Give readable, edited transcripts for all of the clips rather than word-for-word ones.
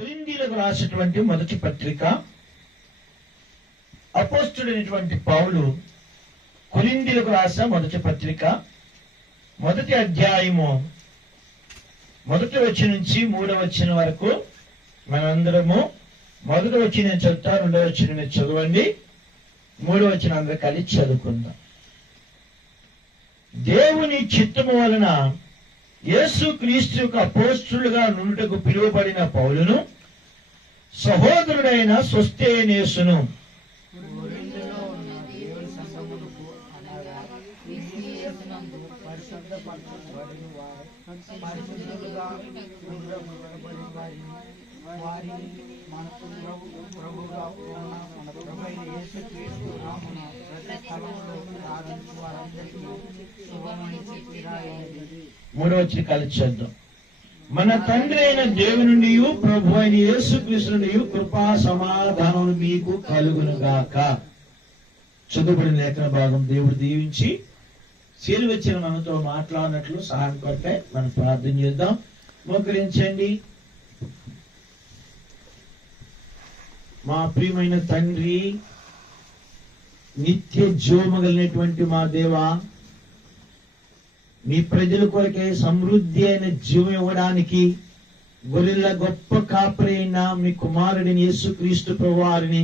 కొరింథీయులకు రాసినటువంటి మొదటి పత్రిక. అపోస్తలుడైనటువంటి పౌలు కొరింథీయులకు రాసిన మొదటి పత్రిక, మొదటి అధ్యాయము 1వ వచనం నుంచి 3వ వచనం వరకు మనందరము 1వ వచనం నేను చదువుతా, 2వ వచనం మీరు చదవండి, 3వ వచనం అందరూ కలిసి చదువుకుందాం. దేవుని చిత్తము వలన యేసు క్రీస్తు యొక్క అపోస్తలుగా నుండుటకు పిలువబడిన పౌలును, సహోదరుడైన సోస్తెనేసును మూడవ వచ్చి కలిసి చేద్దాం. మన తండ్రి అయిన దేవుని నుండి ప్రభు అయిన యేసు క్రీస్తు నుండి కృపా సమాధానం మీకు కలుగునుగాక. చదువుబడిన లేఖన భాగం దేవుడు దీవించి చేరి వచ్చిన మనతో మాట్లాడినట్లు సహాయం కొరకై మనం ప్రార్థన చేద్దాం. మోకరించండి. మా ప్రియమైన తండ్రి, నిత్య జీవము కలిగినటువంటి మా దేవా, మీ ప్రజల కొరకే సమృద్ధి అయిన జీవం ఇవ్వడానికి గొర్రెల గొప్ప కాపరి అయిన మీ కుమారుడిని యేసుక్రీస్తు ప్రభువారిని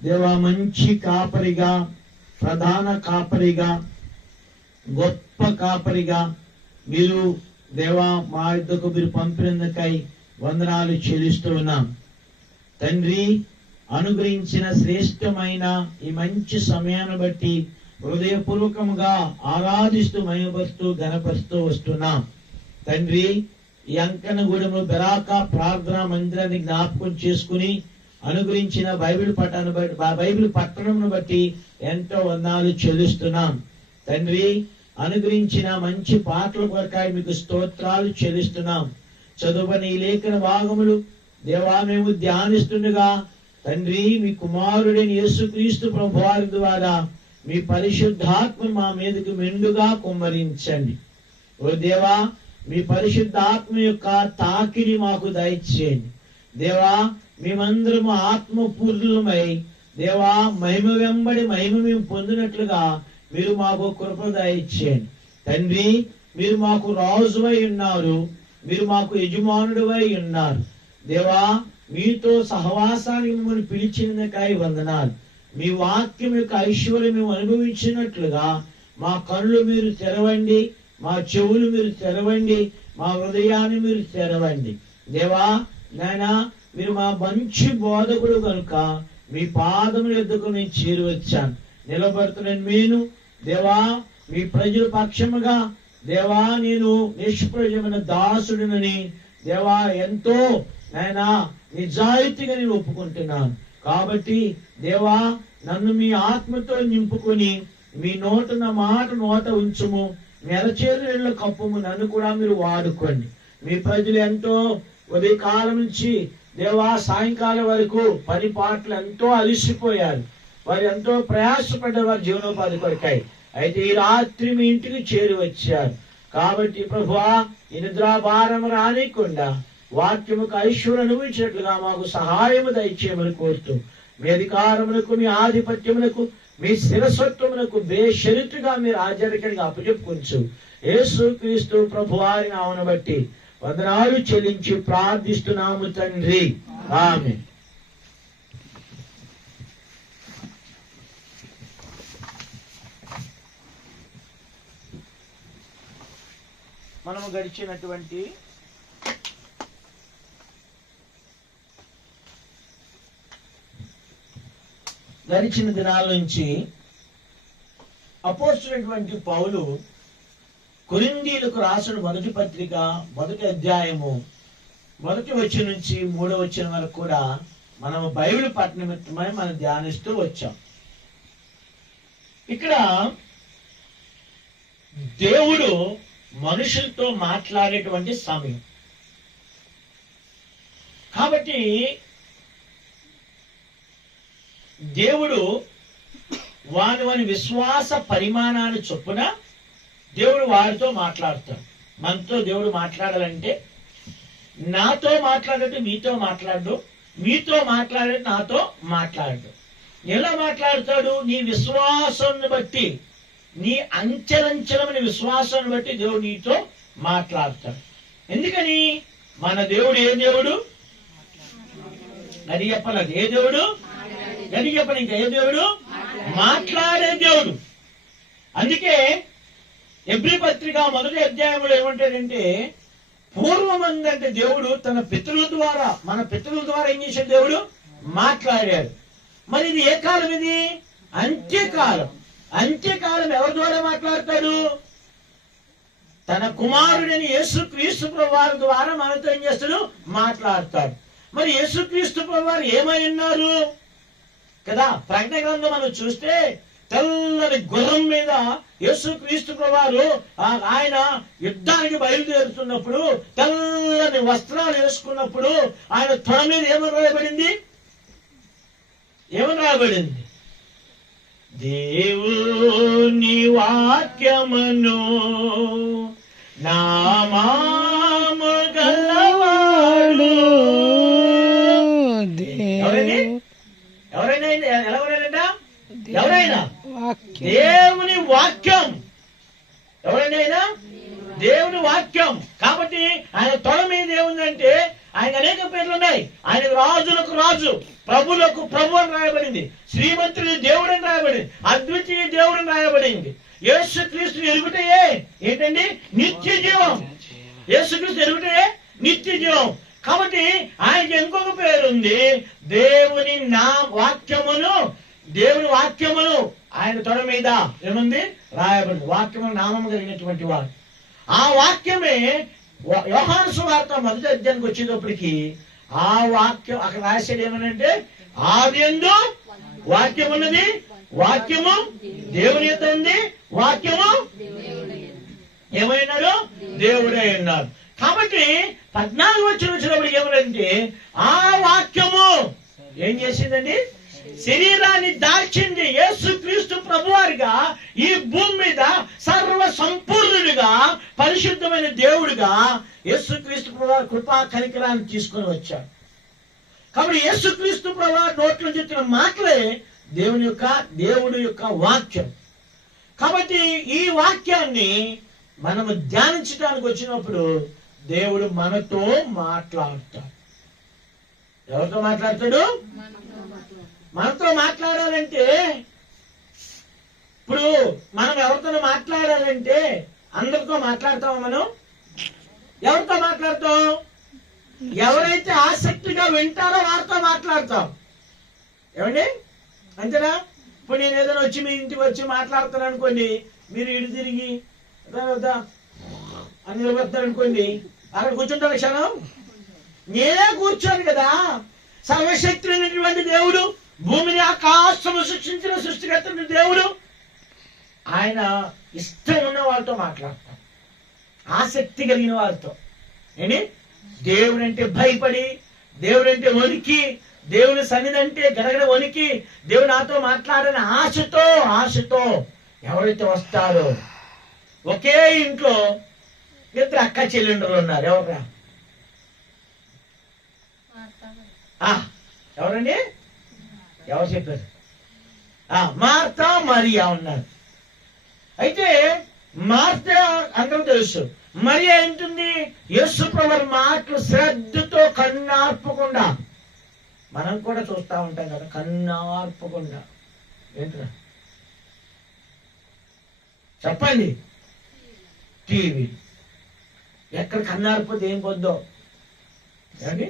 దేవా మంచి కాపరిగా, ప్రధాన కాపరిగా, గొప్ప కాపరిగా మీరు దేవా మా యుద్ధకు మీరు పంపినందుకై వందనాలు చెల్లిస్తూ ఉన్నాం. తండ్రి, అనుగ్రహించిన శ్రేష్టమైన ఈ మంచి సమయాన్ని బట్టి హృదయపూర్వకముగా ఆరాధిస్తూ మహిమపరుస్తూ ఘనపరుస్తూ వస్తున్నాం. తండ్రి, ఈ అంకనగూడెంలో బెరాకా ప్రార్థనా మందిరాన్ని జ్ఞాపకం చేసుకుని అనుగ్రహించిన బైబిల్ పట్టణమును బట్టి ఎంతో వందనాలు చెల్లిస్తున్నాం. తండ్రి, అనుగ్రహించిన మంచి పాటల కొరకాయ మీకు స్తోత్రాలు చెల్లిస్తున్నాం. చదువుని ఈ లేఖన భాగములు దేవా మేము ధ్యానిస్తుండగా తండ్రి, మీ కుమారుడైన యేసుక్రీస్తు ప్రభువారి ద్వారా మీ పరిశుద్ధాత్మ మా మీదకి మెండుగా కుమ్మరించండి. ఓ దేవా, మీ పరిశుద్ధాత్మ యొక్క తాకిడి మాకు దయచేయండి. దేవా, మేమందరము ఆత్మపూర్ణులమై దేవా మహిమ వెంబడి మహిమ మేము పొందినట్లుగా మీరు మాకు కృప దయచేయండి. తండ్రి, మీరు మాకు రాజువై ఉన్నారు, మీరు మాకు యజమానుడివై ఉన్నారు. దేవా, మీతో సహవాసానికి మిమ్మల్ని పిలిచినందుకై వందనాలు. మీ వాక్యం యొక్క ఐశ్వర్యం మేము అనుభవించినట్లుగా మా కళ్ళు మీరు తెరవండి, మా చెవులు మీరు తెరవండి, మా హృదయాన్ని మీరు తెరవండి. దేవా నాయనా, మీరు మా మంచి బోధకుడు కనుక మీ పాదముల యొద్దకు నేను చేరువచ్చాను. నిలబడుతున్నాను నేను దేవా మీ ప్రజల పక్షముగా. దేవా, నేను నిష్ప్రయోజమైన దాసుడినని దేవా ఎంతో నాయనా నిజాయితీగా నేను ఒప్పుకుంటున్నాను. కాబట్టి దేవా, నన్ను మీ ఆత్మతో నింపుకొని మీ నోటున్న మాట నోట ఉంచుము, మెరచేరుల కప్పుము, నన్ను కూడా మీరు వాడుకోండి. మీ ప్రజలు ఎంతో ఉదయకాలం నుంచి దేవా సాయంకాలం వరకు పని పాటలు ఎంతో అలసిపోయారు. వారు ఎంతో ప్రయాసపడ్డారు వారి జీవనోపాధి కొరకై. అయితే ఈ రాత్రి మీ ఇంటికి చేరి వచ్చారు. కాబట్టి ప్రభువా, ఈ నిద్రాభారం రానికుండా వాక్యముకు ఐశ్వర్యం అనుభవించినట్లుగా మాకు సహాయము దయచేయమని కోరుతూ మీ అధికారములకు, మీ ఆధిపత్యములకు, మీ శిరస్వత్వములకు బేషరతుగా మీరు ఆశ్చర్యకరంగా అప్పచెప్పుకొంచు. యేసుక్రీస్తు ప్రభువారి నామమును బట్టి వందనాలు చెల్లించి ప్రార్థిస్తున్నాము తండ్రి, ఆమేన్. మనము గడిచిన దినాల నుంచి అపోస్తలుడైనటువంటి పౌలు కొరింథీయులకు రాసిన మొదటి పత్రిక, మొదటి అధ్యాయము 1వ వచనం నుంచి 3వ వచనం వరకు కూడా మనము బైబిల్ పఠన నిమిత్తమై మనం ధ్యానిస్తూ వచ్చాం. ఇక్కడ దేవుడు మనుషులతో మాట్లాడేటువంటి సమయం కాబట్టి దేవుడు వాని విశ్వాస పరిమాణాన్ని చొప్పున దేవుడు వారితో మాట్లాడతాడు. మనతో దేవుడు మాట్లాడాలంటే నాతో మాట్లాడంటే మీతో మాట్లాడు, మీతో మాట్లాడే నాతో మాట్లాడు. ఎలా మాట్లాడతాడు? నీ విశ్వాసాన్ని బట్టి, నీ అంచెలంచెలమైన విశ్వాసాన్ని బట్టి దేవుడు నీతో మాట్లాడతాడు. ఎందుకని? మన దేవుడు ఏ దేవుడు? గడి చెప్పలేదు. ఏ దేవుడు? గడి చెప్పను. ఇంకా ఏ దేవుడు? మాట్లాడే దేవుడు. అందుకే హెబ్రీ పత్రిక 1వ అధ్యాయంలో ఏమంటాడంటే, పూర్వమందంటే దేవుడు తన పితరుల ద్వారా, మన పితరుల ద్వారా ఏం చేశాడు? దేవుడు మాట్లాడాడు. మరి ఇది ఏ కాలం? ఇది అంత్యకాలం. అంత్యకాలం ఎవరి ద్వారా మాట్లాడతాడు? తన కుమారుడని యేసుక్రీస్తు ప్రభువారి ద్వారా మనతో ఏం చేస్తాడు? మాట్లాడతాడు. మరి యేసుక్రీస్తు ప్రభువారు ఏమై ఉన్నారు కదా? ప్రకటన గ్రంథం మనం చూస్తే తెల్లని గుర్రం మీద యేసుక్రీస్తు ప్రభువారు ఆయన యుద్ధానికి బయలుదేరుతున్నప్పుడు తెల్లని వస్త్రాలు వేసుకున్నప్పుడు ఆయన తొడ మీద ఏమని రాయబడింది? ఏమని రాయబడింది? దేవుని వాక్యమును నామము గలవాడు. ఎవరైనా దేవుని వాక్యం, ఎవరైనా దేవుని వాక్యం. కాబట్టి ఆయన తొడ మీద ఏముందంటే, ఆయన అనేక పేర్లు ఉన్నాయి. ఆయన రాజులకు రాజు, ప్రభులకు ప్రభు అని రాయబడింది. శ్రీమంతుడి దేవుడు అని రాయబడింది. అద్వితీయ దేవుడు అని రాయబడింది. యేసుక్రీస్తు ఎరుగుటయే ఏంటండి? నిత్య జీవం. యేసుక్రీస్తు ఎరుగుటయే నిత్య జీవం. కాబట్టి ఆయనకి ఇంకొక పేరు ఉంది, దేవుని నా వాక్యమును. దేవుని వాక్యమును ఆయన తొడ మీద ఏముంది? రాయబడింది. వాక్యము నామము కలిగినటువంటి వాడు. ఆ వాక్యమే యోహాను సువార్త 1వ అధ్యాయానికి వచ్చేటప్పటికి ఆ వాక్యం అక్కడ రాసేది ఏమనంటే, ఆదియందు వాక్యం ఉన్నది, వాక్యము దేవుని యొద్ద ఉంది, వాక్యము ఏమైనాడు? దేవుడే ఉన్నారు. కాబట్టి 14వ వచనం వచ్చినప్పటికి ఏమనంటే, ఆ వాక్యము ఏం చేసిందండి? శరీరాన్ని దాల్చింది. యేసుక్రీస్తు ప్రభువారిగా ఈ భూమి మీద సర్వ సంపూర్ణుడిగా పరిశుద్ధమైన దేవుడిగా యేసుక్రీస్తు ప్రభువారి కృపా కనికరాన్ని తీసుకొని వచ్చాడు. కాబట్టి యేసుక్రీస్తు ప్రభువారి నోట్లో చెప్పిన మాటలే దేవుడి యొక్క వాక్యం. కాబట్టి ఈ వాక్యాన్ని మనము ధ్యానించడానికి వచ్చినప్పుడు దేవుడు మనతో మాట్లాడతాడు. ఎవరితో మాట్లాడతాడు? మనతో మాట్లాడాలంటే, ఇప్పుడు మనం ఎవరితో మాట్లాడాలంటే అందరితో మాట్లాడతామా? మనం ఎవరితో మాట్లాడతాం? ఎవరైతే ఆసక్తిగా వింటారో వారితో మాట్లాడతాం. ఏమండి? అంతేనా? ఇప్పుడు నేను ఏదైనా వచ్చి మీ ఇంటికి వచ్చి మాట్లాడుతాను అనుకోండి, మీరు ఇటు తిరిగి అని నిలబెడతారు అనుకోండి, అక్కడ కూర్చుంటారు క్షణం. నేనే కూర్చోను కదా. సర్వశక్తి అయినటువంటి దేవుడు, భూమిని ఆకాశము సృష్టించిన సృష్టికర్త దేవుడు, ఆయన ఇష్టం ఉన్న వాళ్ళతో మాట్లాడతాం, ఆసక్తి కలిగిన వాళ్ళతో. ఏంటి? దేవుడు అంటే భయపడి, దేవుడు అంటే వణికి, దేవుని సన్నిధి అంటే గడగడ వణికి, దేవుడు నాతో మాట్లాడని ఆశతో ఎవరైతే వస్తారో. ఒకే ఇంట్లో 2 అక్క చెల్లెండ్రులు ఉన్నారు. ఎవరా? ఎవరండి? ఎవరు చెప్పారు? మార్తా మరియా ఉన్నారు. అయితే మార్తా అందరూ తెలుసు. మరియా ఏంటుంది? యేసు ప్రభువు మాటలు శ్రద్ధతో కన్నార్పకుండా, మనం కూడా చూస్తా ఉంటాం కదా, కన్నార్పకుండా. ఏంట్రా చెప్పండి? టీవీ. ఎక్కడ కన్నార్పతే ఏం పొద్దో? ఏమండి?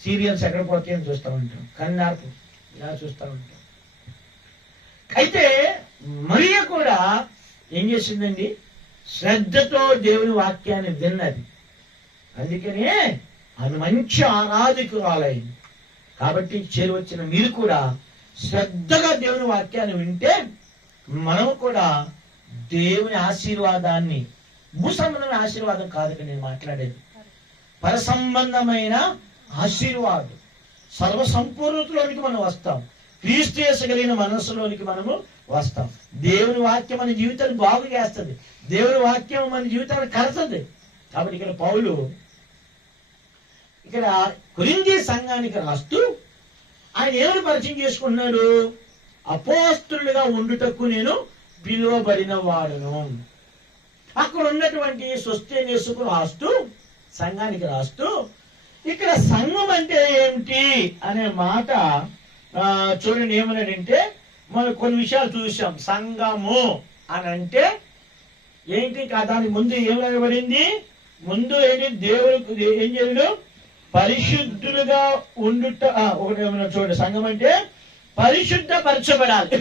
సీరియల్స్ ఎక్కడ పోతాయని చూస్తూ ఉంటాం. కన్నార్పు ఇలా చూస్తూ ఉంటాం. అయితే మరియా కూడా ఏం చేసిందండి? శ్రద్ధతో దేవుని వాక్యాన్ని విన్నది. అందుకనే ఆమె మంచి ఆరాధకురాలైంది. కాబట్టి చేరువచ్చిన మీరు కూడా శ్రద్ధగా దేవుని వాక్యాన్ని వింటే మనం కూడా దేవుని ఆశీర్వాదాన్ని, భూ సంబంధమైన ఆశీర్వాదం కాదు నేను మాట్లాడేది, పర సంబంధమైన ఆశీర్వాదం, సర్వసంపూర్ణతలోనికి మనం వస్తాం. క్రీస్తు యేసు కలిగిన మనస్సులోనికి మనము వస్తాం. దేవుని వాక్యం మన జీవితాన్ని బాగు చేస్తుంది. దేవుని వాక్యం మన జీవితాన్ని కలుస్తుంది. కాబట్టి ఇక్కడ పౌలు ఇక్కడ కొరింథీ సంఘానికి రాస్తూ ఆయన ఏమని పరిచయం చేసుకున్నాడు? అపోస్తలుగా ఉండుటకు నేను పిలువబడిన వాడును. అక్కడ ఉన్నటువంటి సోస్తెనేసుకు రాస్తూ, సంఘానికి రాస్తూ, ఇక్కడ సంఘం అంటే ఏమిటి అనే మాట చూడండి. ఏమన్నాడంటే, మనం కొన్ని విషయాలు చూసాం. సంఘము అని అంటే ఏంటి? దానికి ముందు ఏం రాయబడింది? ముందు ఏంటి? దేవుడు ఏం చేయడు? పరిశుద్ధులుగా ఉండుట. ఒకటి ఏమన్నా చూడండి, సంఘం అంటే పరిశుద్ధపరచబడాలి.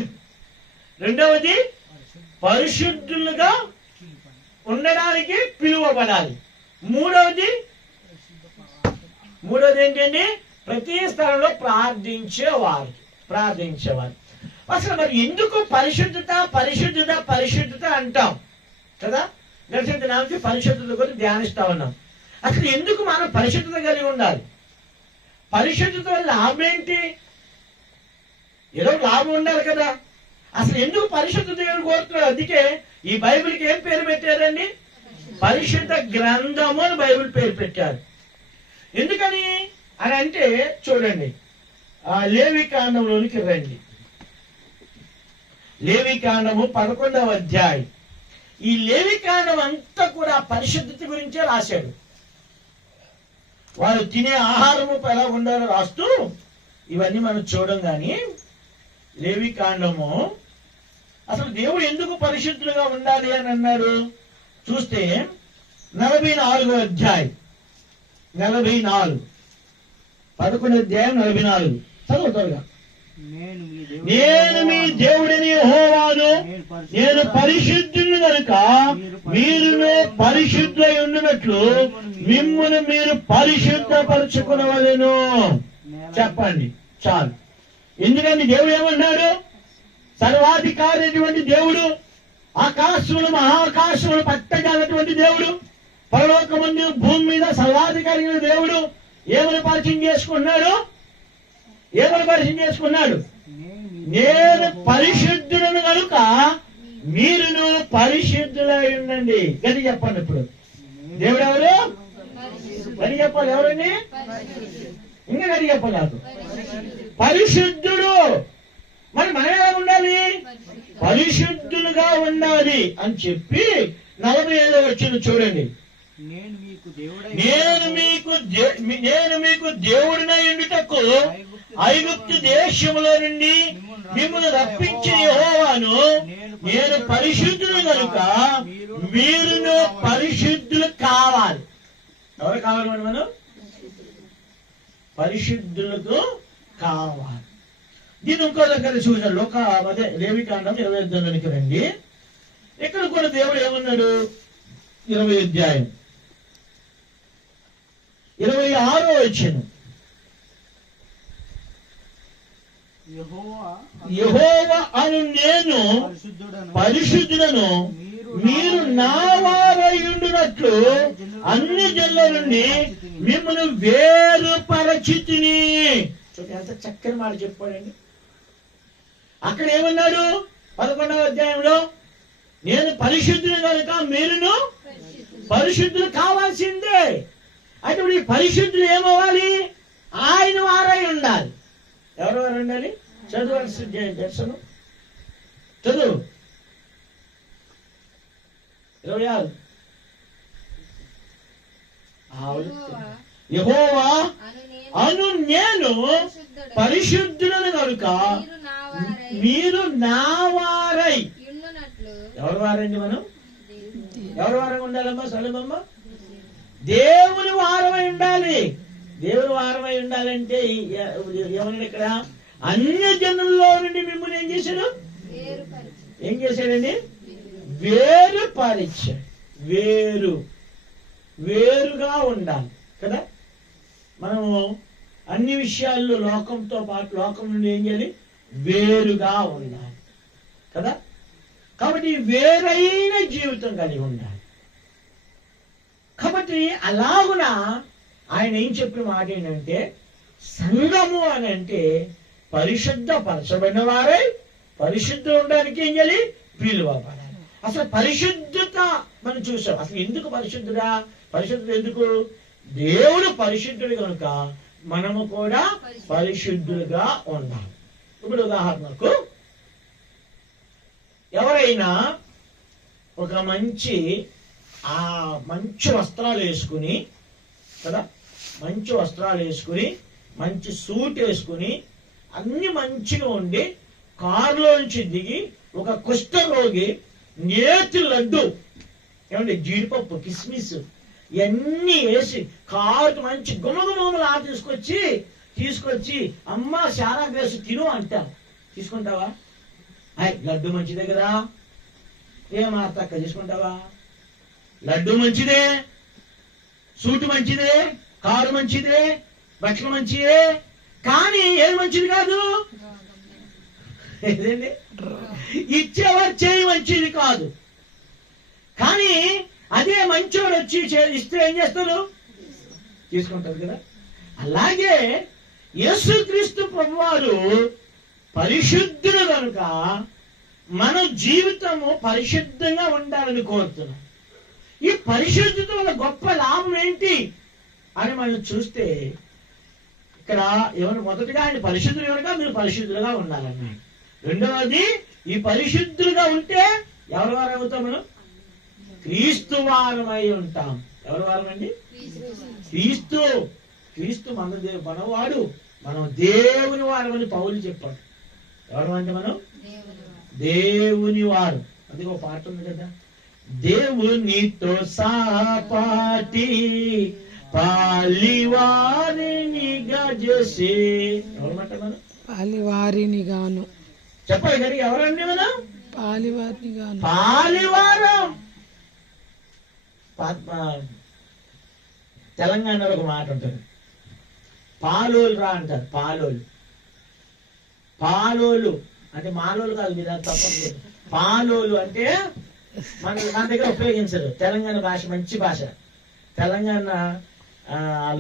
రెండవది పరిశుద్ధులుగా ఉండడానికి పిలువబడాలి. మూడవది ఏంటండి? ప్రతి స్థలంలో ప్రార్థించేవారు. అసలు మరి ఎందుకు పరిశుద్ధత అంటాం కదా? గడిచిన దినానికి పరిశుద్ధత గురించి ధ్యానిస్తా ఉన్నాం. అసలు ఎందుకు మనం పరిశుద్ధత కలిగి ఉండాలి? పరిశుద్ధత వల్ల లాభం ఏంటి? ఏదో లాభం ఉండాలి కదా. అసలు ఎందుకు పరిశుద్ధ దేవుడు కోరుతున్నాడు? అందుకే ఈ బైబిల్కి ఏం పేరు పెట్టారండి? పరిశుద్ధ గ్రంథము అని బైబిల్ పేరు పెట్టారు. ఎందుకని అని అంటే చూడండి, లేవికాండంలోనికి రండి. లేవికాండము 11వ అధ్యాయం. ఈ లేవికాండం అంతా కూడా పరిశుద్ధత గురించే రాశాడు. వారు తినే ఆహారము ఎలా ఉండాలో రాస్తూ ఇవన్నీ మనం చూడం. కానీ లేవికాండము అసలు దేవుడు ఎందుకు పరిశుద్ధులుగా ఉండాలి అని అన్నాడు చూస్తే 44వ అధ్యాయం. 44 11వ అధ్యాయం 44 చదువుతారుగా. నేను మీ దేవుడిని యెహోవాను, నేను పరిశుద్ధుని కనుక మీరును పరిశుద్ధులై ఉండినట్లు మిమ్మును మీరు పరిశుద్ధపరచుకునవలెను. చెప్పండి చాలు. ఎందుకంటే దేవుడు ఏమన్నాడు? సర్వాధికారి అయినటువంటి దేవుడు, ఆకాశములు మహాకాశములు పట్టగలటువంటి దేవుడు, పరలోకమందు భూమి మీద సర్వాధికారి అయిన దేవుడు ఏమని పరిచయం చేసుకున్నాడు? నేను పరిశుద్ధులను కనుక మీరును పరిశుద్ధులై ఉండండి. గది చెప్పండి. ఇప్పుడు దేవుడు ఎవరు? గది చెప్పాలి. ఎవరండి? ఇంకా గది చెప్పాలి. నాకు పరిశుద్ధుడు. మరి మనం ఎలా ఉండాలి? పరిశుద్ధులుగా ఉండాలి అని చెప్పి 45వ వచనం చూడండి. నేను మీకు దేవుడినై ఉండుటకు ఐగుప్తు దేశములో నుండి మిమ్మల్ని రప్పించిన యెహోవాను, నేను పరిశుద్ధులు కనుక మీరును పరిశుద్ధులు కావాలి. ఎవరు కావాలి? మనం పరిశుద్ధులకు కావాలి. దీని ఇంకో దగ్గర చూసాను. అదే లేవికాండం 28లోనికి రండి. ఇక్కడ కూడా దేవుడు ఏమన్నాడు? 20వ అధ్యాయం 26వ వచనం. యెహోవా అను నేను పరిశుద్ధులను, మీరు నా వారై ఉండునట్లు అన్ని జనుల నుండి మిమ్మల్ని వేరుపరచితిని. ఎంత చక్కని మాట చెప్పాడండి. అక్కడ ఏమన్నాడు? 11వ అధ్యాయంలో నేను పరిశుద్ధుని కనుక మీరును పరిశుద్ధులు కావాల్సిందే. అయితే ఈ పరిశుద్ధులు ఏమవ్వాలి? ఆయన వారై ఉండాలి. ఎవరు వారు ఉండాలి? చదువు దర్శనం చదువు 26. యెహోవా అను నేను పరిశుద్ధులను కనుక మీరు నా వారై. ఎవరు వారండి? మనం ఎవరు వారంగా ఉండాలమ్మా? సలమమ్మ దేవుని వారమై ఉండాలి. దేవుని వారమై ఉండాలంటే ఏమన్నాడు ఇక్కడ? అన్య జనుల్లో నుండి మిమ్మల్ని ఏం చేశాడు? ఏం చేశాడండి? వేరుపరిచాడు. వేరుగా ఉండాలి కదా. మనము అన్ని విషయాల్లో లోకంతో పాటు లోకం నుండి ఏం చేయాలి? వేరుగా ఉండాలి కదా. కాబట్టి వేరైన జీవితం కలిగి ఉండాలి. కాబట్టి అలాగున ఆయన ఏం చెప్పిన మాట ఏంటంటే, సంఘము అని అంటే పరిశుద్ధపరచబడిన వారై పరిశుద్ధం ఉండడానికి ఏం చేయాలి? పిలువబడాలి. అసలు పరిశుద్ధత మనం చూసాం. అసలు ఎందుకు పరిశుద్ధుడా? పరిశుద్ధత ఎందుకు? దేవుడు పరిశుద్ధుడు కనుక మనము కూడా పరిశుద్ధులుగా ఉండాలి. ఇప్పుడు ఉదాహరణకు ఎవరైనా ఒక మంచి వస్త్రాలు వేసుకుని కదా, మంచి వస్త్రాలు వేసుకుని మంచి సూట్ వేసుకుని అన్ని మంచిగా ఉండి కారులోంచి దిగి ఒక కుష్ఠరోగి నేతి లడ్డు ఏమంటే జీడిపప్పు కిస్మిస్ ఇవన్నీ వేసి కారుకి మంచి గుమగుమలా తీసుకొచ్చి అమ్మ శారా వేసి తిను అంటారు. తీసుకుంటావా? లడ్డు మంచిదే కదా, ఏమార్తక్క తీసుకుంటావా? లడ్డు మంచిదే, సూటు మంచిదే, కారు మంచిదే, బట్టలు మంచిదే, కానీ ఏది మంచిది కాదు? ఏదండి? ఇచ్చేవారు చేయి మంచిది కాదు. కానీ అదే మంచోడు వచ్చి ఇస్తే ఏం చేస్తారు? తీసుకుంటారు కదా. అలాగే యేసుక్రీస్తు ప్రభువారు పరిశుద్ధుడు కనుక మన జీవితము పరిశుద్ధంగా ఉండాలని కోరుతున్నాం. ఈ పరిశుద్ధత వల్ల గొప్ప లాభం ఏంటి అని మనం చూస్తే ఇక్కడ ఎవరు మొదటిగా ఆయన పరిశుద్ధులు కనుక మీరు పరిశుద్ధులుగా ఉండాలన్నాడు. రెండవది ఈ పరిశుద్ధులుగా ఉంటే ఎవరి వారు అవుతాం? మనం క్రీస్తు వారమై ఉంటాం. ఎవరి వారం అండి? క్రీస్తు మనవాడు, మనం దేవుని వారమని పౌలు చెప్పాడు. ఎవరు అంటే మనం దేవుని వారు. అందుకే ఒక పాట ఉంది కదా, దేవునితో సాపాటి పాలివారినిగా చేసే. ఎవరమాట మనం? పాలివారినిగాను. చెప్పాలి గారి ఎవరండి మనం? పాలివారినిగాను. పాలివారం. తెలంగాణలో ఒక మాట ఉంటుంది, పాలోలు రా అంటారు. పాలోలు అంటే మాలోలు కాదు, మీరు తప్పదు. పాలోలు అంటే మన దగ్గర ఉపయోగించరు. తెలంగాణ భాష మంచి భాష. తెలంగాణ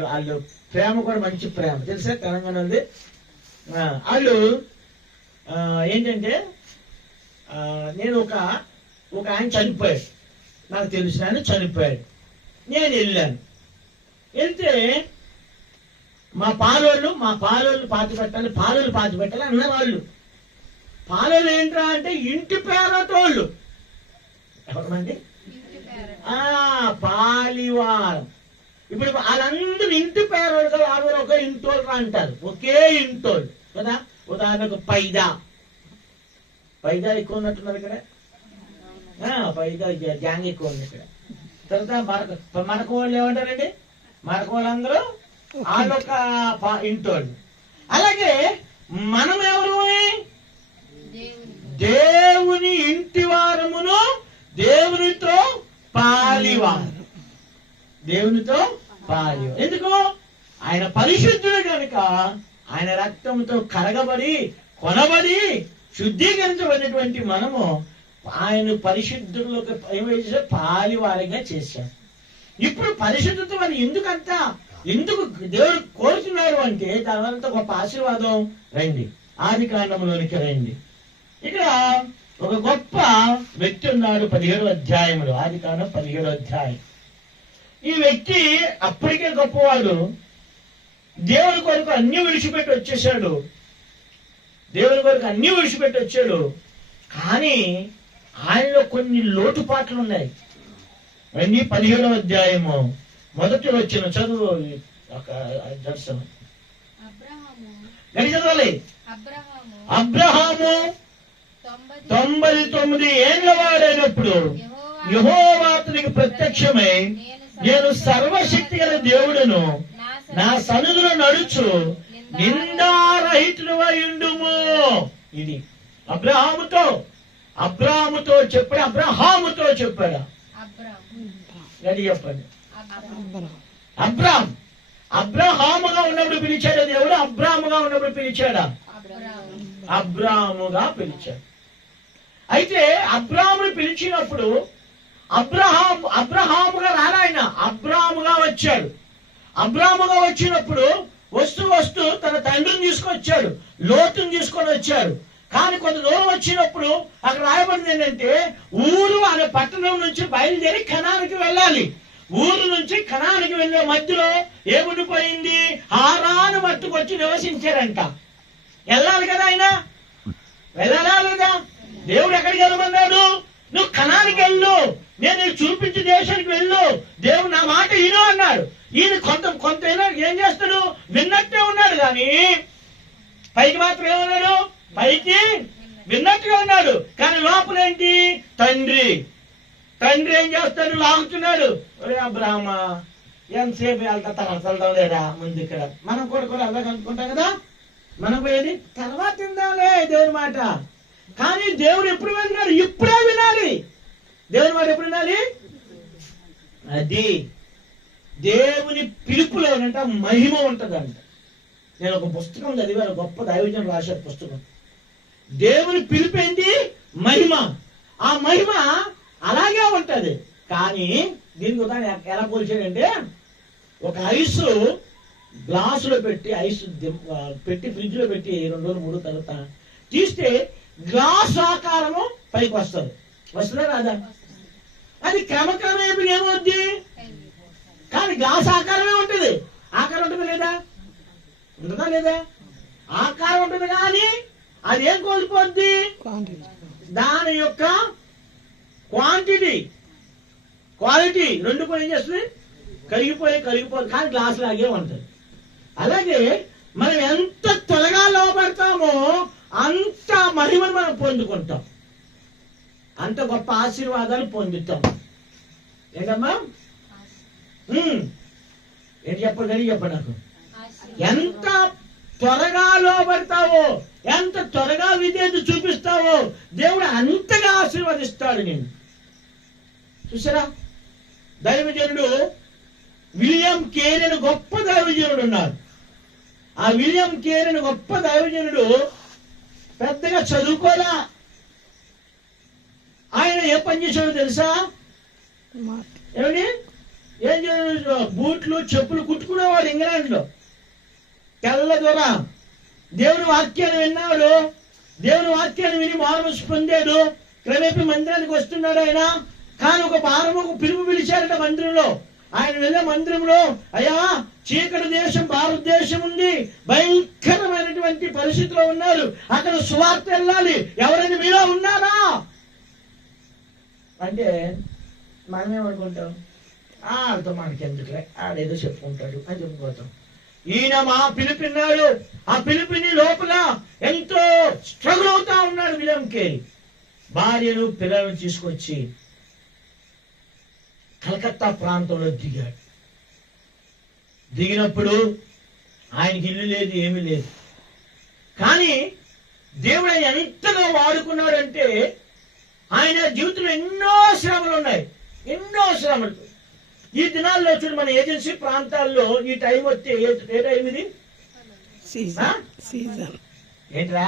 వాళ్ళు ప్రేమ కూడా మంచి ప్రేమ, తెలుసా తెలంగాణ ఉంది. వాళ్ళు ఏంటంటే నేను ఒక ఆయన చనిపోయాడు, నాకు తెలిసిన ఆయన చనిపోయాడు. నేను వెళ్తే మా పాలోళ్ళు పాతి పెట్టాలి అన్న వాళ్ళు. పాలోళ్ళు ఏంట్రా అంటే ఇంటి పేరటోళ్ళు. ఎవరమండి? పాలివారం. ఇప్పుడు వాళ్ళందరూ ఇంటి పేరోళ్ళు కదా, వాళ్ళు ఒక ఇంటోళ్ళు అంటారు, ఒకే ఇంటోళ్ళు కదా. ఉదాహరణకు పైదా ఎక్కువ ఉన్నట్టున్నారు ఇక్కడ. పైదా గ్యాంగ్ ఎక్కువ ఉంది ఇక్కడ. తర్వాత మనకు వాళ్ళు ఏమంటారండి? మనకు వాళ్ళందరూ వాళ్ళొక ఇంటోళ్ళు. అలాగే మనం ఎవరు? దేవుని ఇంటి వారమును, దేవునితో పాలివారు. ఎందుకు? ఆయన పరిశుద్ధుడు కనుక ఆయన రక్తంతో కరగబడి కొనబడి శుద్ధీకరించబడినటువంటి మనము ఆయన పరిశుద్ధులకు ఏమైతే పాలివారిగా చేశాం. ఇప్పుడు పరిశుద్ధత మరి ఎందుకు దేవుడు కోరుతున్నారు అంటే దానివల్ల గొప్ప ఆశీర్వాదం. రండి ఆదికాండంలోనికి రండి. ఇక్కడ ఒక గొప్ప వ్యక్తి ఉన్నాడు 17వ అధ్యాయంలో, ఆదికాండం 17వ అధ్యాయం. ఈ వ్యక్తి అప్పటికే గొప్పవాడు, దేవుని కొరకు అన్ని విడిచిపెట్టి వచ్చాడు. కానీ ఆయనలో కొన్ని లోటుపాట్లు ఉన్నాయి. అన్ని 17వ అధ్యాయము మొదటి వచ్చిన చదువు దర్శనం గడి చదవాలి. అబ్రహాము 99 ఏళ్ల వాడైనప్పుడు యెహోవా అతనికి ప్రత్యక్షమై, నేను సర్వశక్తి గల దేవుడును, నా సన్నిధిలో నడుచు నిందారహితుడవై ఉండుము. ఇది అబ్రహాముతో చెప్పాడు. చెప్పాడా? గడి చెప్పండి. అబ్రహాముగా ఉన్నప్పుడు పిలిచాడా దేవుడు? అబ్రాముగా ఉన్నప్పుడు పిలిచాడా? అబ్రాముగా పిలిచాడు. అయితే అబ్రాముని పిలిచినప్పుడు అబ్రహాముగా రారాయన, అబ్రాముగా వచ్చాడు. అబ్రాముగా వచ్చినప్పుడు వస్తూ తన తండ్రిని తీసుకొచ్చాడు, లోతుని తీసుకొని వచ్చాడు. కానీ కొంత దూరం వచ్చినప్పుడు అక్కడ రాయబడింది ఏంటంటే, ఊరు అనే పట్టణం నుంచి బయలుదేరి కనానికి వెళ్ళాలి. ఊరు నుంచి కనానికి వెళ్ళే మధ్యలో ఏముండిపోయింది? హారాను మట్టుకొచ్చి నివసించారంట. వెళ్ళాలి కదా ఆయన, వెళ్ళాలా లేదా? దేవుడు ఎక్కడికి వెళ్ళమన్నాడు? నువ్వు కనానికి వెళ్ళు, నేను నీకు చూపించే దేశానికి వెళ్ళు, దేవుడు నా మాట విను అన్నాడు. ఈయన కొంత ఏం చేస్తాడు? విన్నట్టే ఉన్నాడు కానీ పైకి మాత్రం ఏమన్నాడు? పైకి విన్నట్టుగా ఉన్నాడు కానీ లోపలేంటి? తండ్రి ఏం చేస్తాడు? లాగుతున్నాడు. ఒరే అబ్రాహ్మ, ఎంతసేపు వెళ్తా, తర్వాత వెళ్దాం లేదా, ముందు ఇక్కడ మనం కూడా అలాగ అనుకుంటాం కదా. మనం పోయేది తర్వాత తిందాంలే దేవుని మాట. కానీ దేవుడు ఎప్పుడు విన్నాడు? ఇప్పుడే వినాలి. దేవుని మాట ఎప్పుడు వినాలి? అది దేవుని పిలుపులోనంట మహిమ ఉంటదంట. నేను ఒక పుస్తకం చదివాను, గొప్ప దైవజనుడు రాశారు పుస్తకం. దేవుని పిలుపు ఏంటి? మహిమ. ఆ మహిమ అలాగే ఉంటది. కానీ దీనికి ఉదాహరణ ఎలా పోల్చాడంటే, ఒక ఐస్ గ్లాసులో పెట్టి, ఐస్ పెట్టి ఫ్రిడ్జ్ లో పెట్టి 2 రోజులు 3 తర్వాత తీస్తే గ్లాస్ ఆకారము పైకి వస్తుంది. వస్తుందా రాదా? అది క్రమక్రమేపీ ఏమవుద్ది? కానీ గ్లాస్ ఆకారమే ఉంటుంది. ఆకారం ఉంటుంది లేదా? ఉంటుందా లేదా? ఆకారం ఉంటుంది కానీ అది ఏం కోల్పోద్ది? దాని యొక్క క్వాలిటీ రెండు కూడా ఏం చేస్తుంది? కరిగిపోయి కానీ గ్లాస్ లాగే ఉంటుంది. అలాగే మనం ఎంత త్వరగా లోపడతామో అంత మహిమను మనం పొందుకుంటాం, అంత గొప్ప ఆశీర్వాదాలు పొందుతాం. ఏంటమ్మా? ఏంటి చెప్పండి నాకు. ఎంత త్వరగా లోబడతావో, ఎంత త్వరగా విధేయత చూపిస్తావో దేవుడు అంతగా ఆశీర్వదిస్తాడు నేను. చూసారా? దైవజనుడు విలియం కేరీ అని గొప్ప దైవజనుడు ఉన్నారు. ఆ విలియం కేరీ అని గొప్ప దైవజనుడు పెద్దగా చదువుకోలా. ఆయన ఏ పని చేశాడో తెలుసా? ఏమని? ఏం చేశాడు? బూట్లు చెప్పులు కుట్టుకునేవాడు ఇంగ్లాండ్ లో. తెల్ల దొర దేవుని వాక్యాన్ని విన్నాడు. దేవుని వాక్యాన్ని విని మారుమనసు పొందాడు. క్రమేపీ మందిరానికి వస్తున్నాడు ఆయన. కానీ ఒక పిలుపు పిలిచారట మందిరంలో. ఆయన వెళ్ళే మందిరంలో, అయ్యా చీకటి దేశం భారతదేశం ఉంది, భయంకరమైనటువంటి పరిస్థితిలో ఉన్నారు, అక్కడ సువార్త వెళ్ళాలి, ఎవరైనా మీలో ఉన్నారా అంటే మనమేమనుకుంటాం? వాళ్ళతో మనకెందుకులే, ఆడేదో చెప్పుకుంటాడు అని చెప్పుకోతాం. ఈయన మా పిలుపున్నాడు. ఆ పిలుపుని లోపల ఎంతో స్ట్రగుల్ అవుతా ఉన్నాడు విలియం కేరీ. భార్యను పిల్లలను తీసుకొచ్చి కలకత్తా ప్రాంతంలో దిగాడు. దిగినప్పుడు ఆయనకి ఇల్లు లేదు, ఏమీ లేదు. కానీ దేవుడు ఆయన ఎంతగా వాడుకున్నాడంటే, ఆయన జీవితంలో ఎన్నో శ్రమలు ఉన్నాయి, ఎన్నో శ్రమలు. ఈ దినాల్లో చూడు, మన ఏజెన్సీ ప్రాంతాల్లో ఈ టైం వస్తే ఏ టైం ఇది? ఏంట్రా?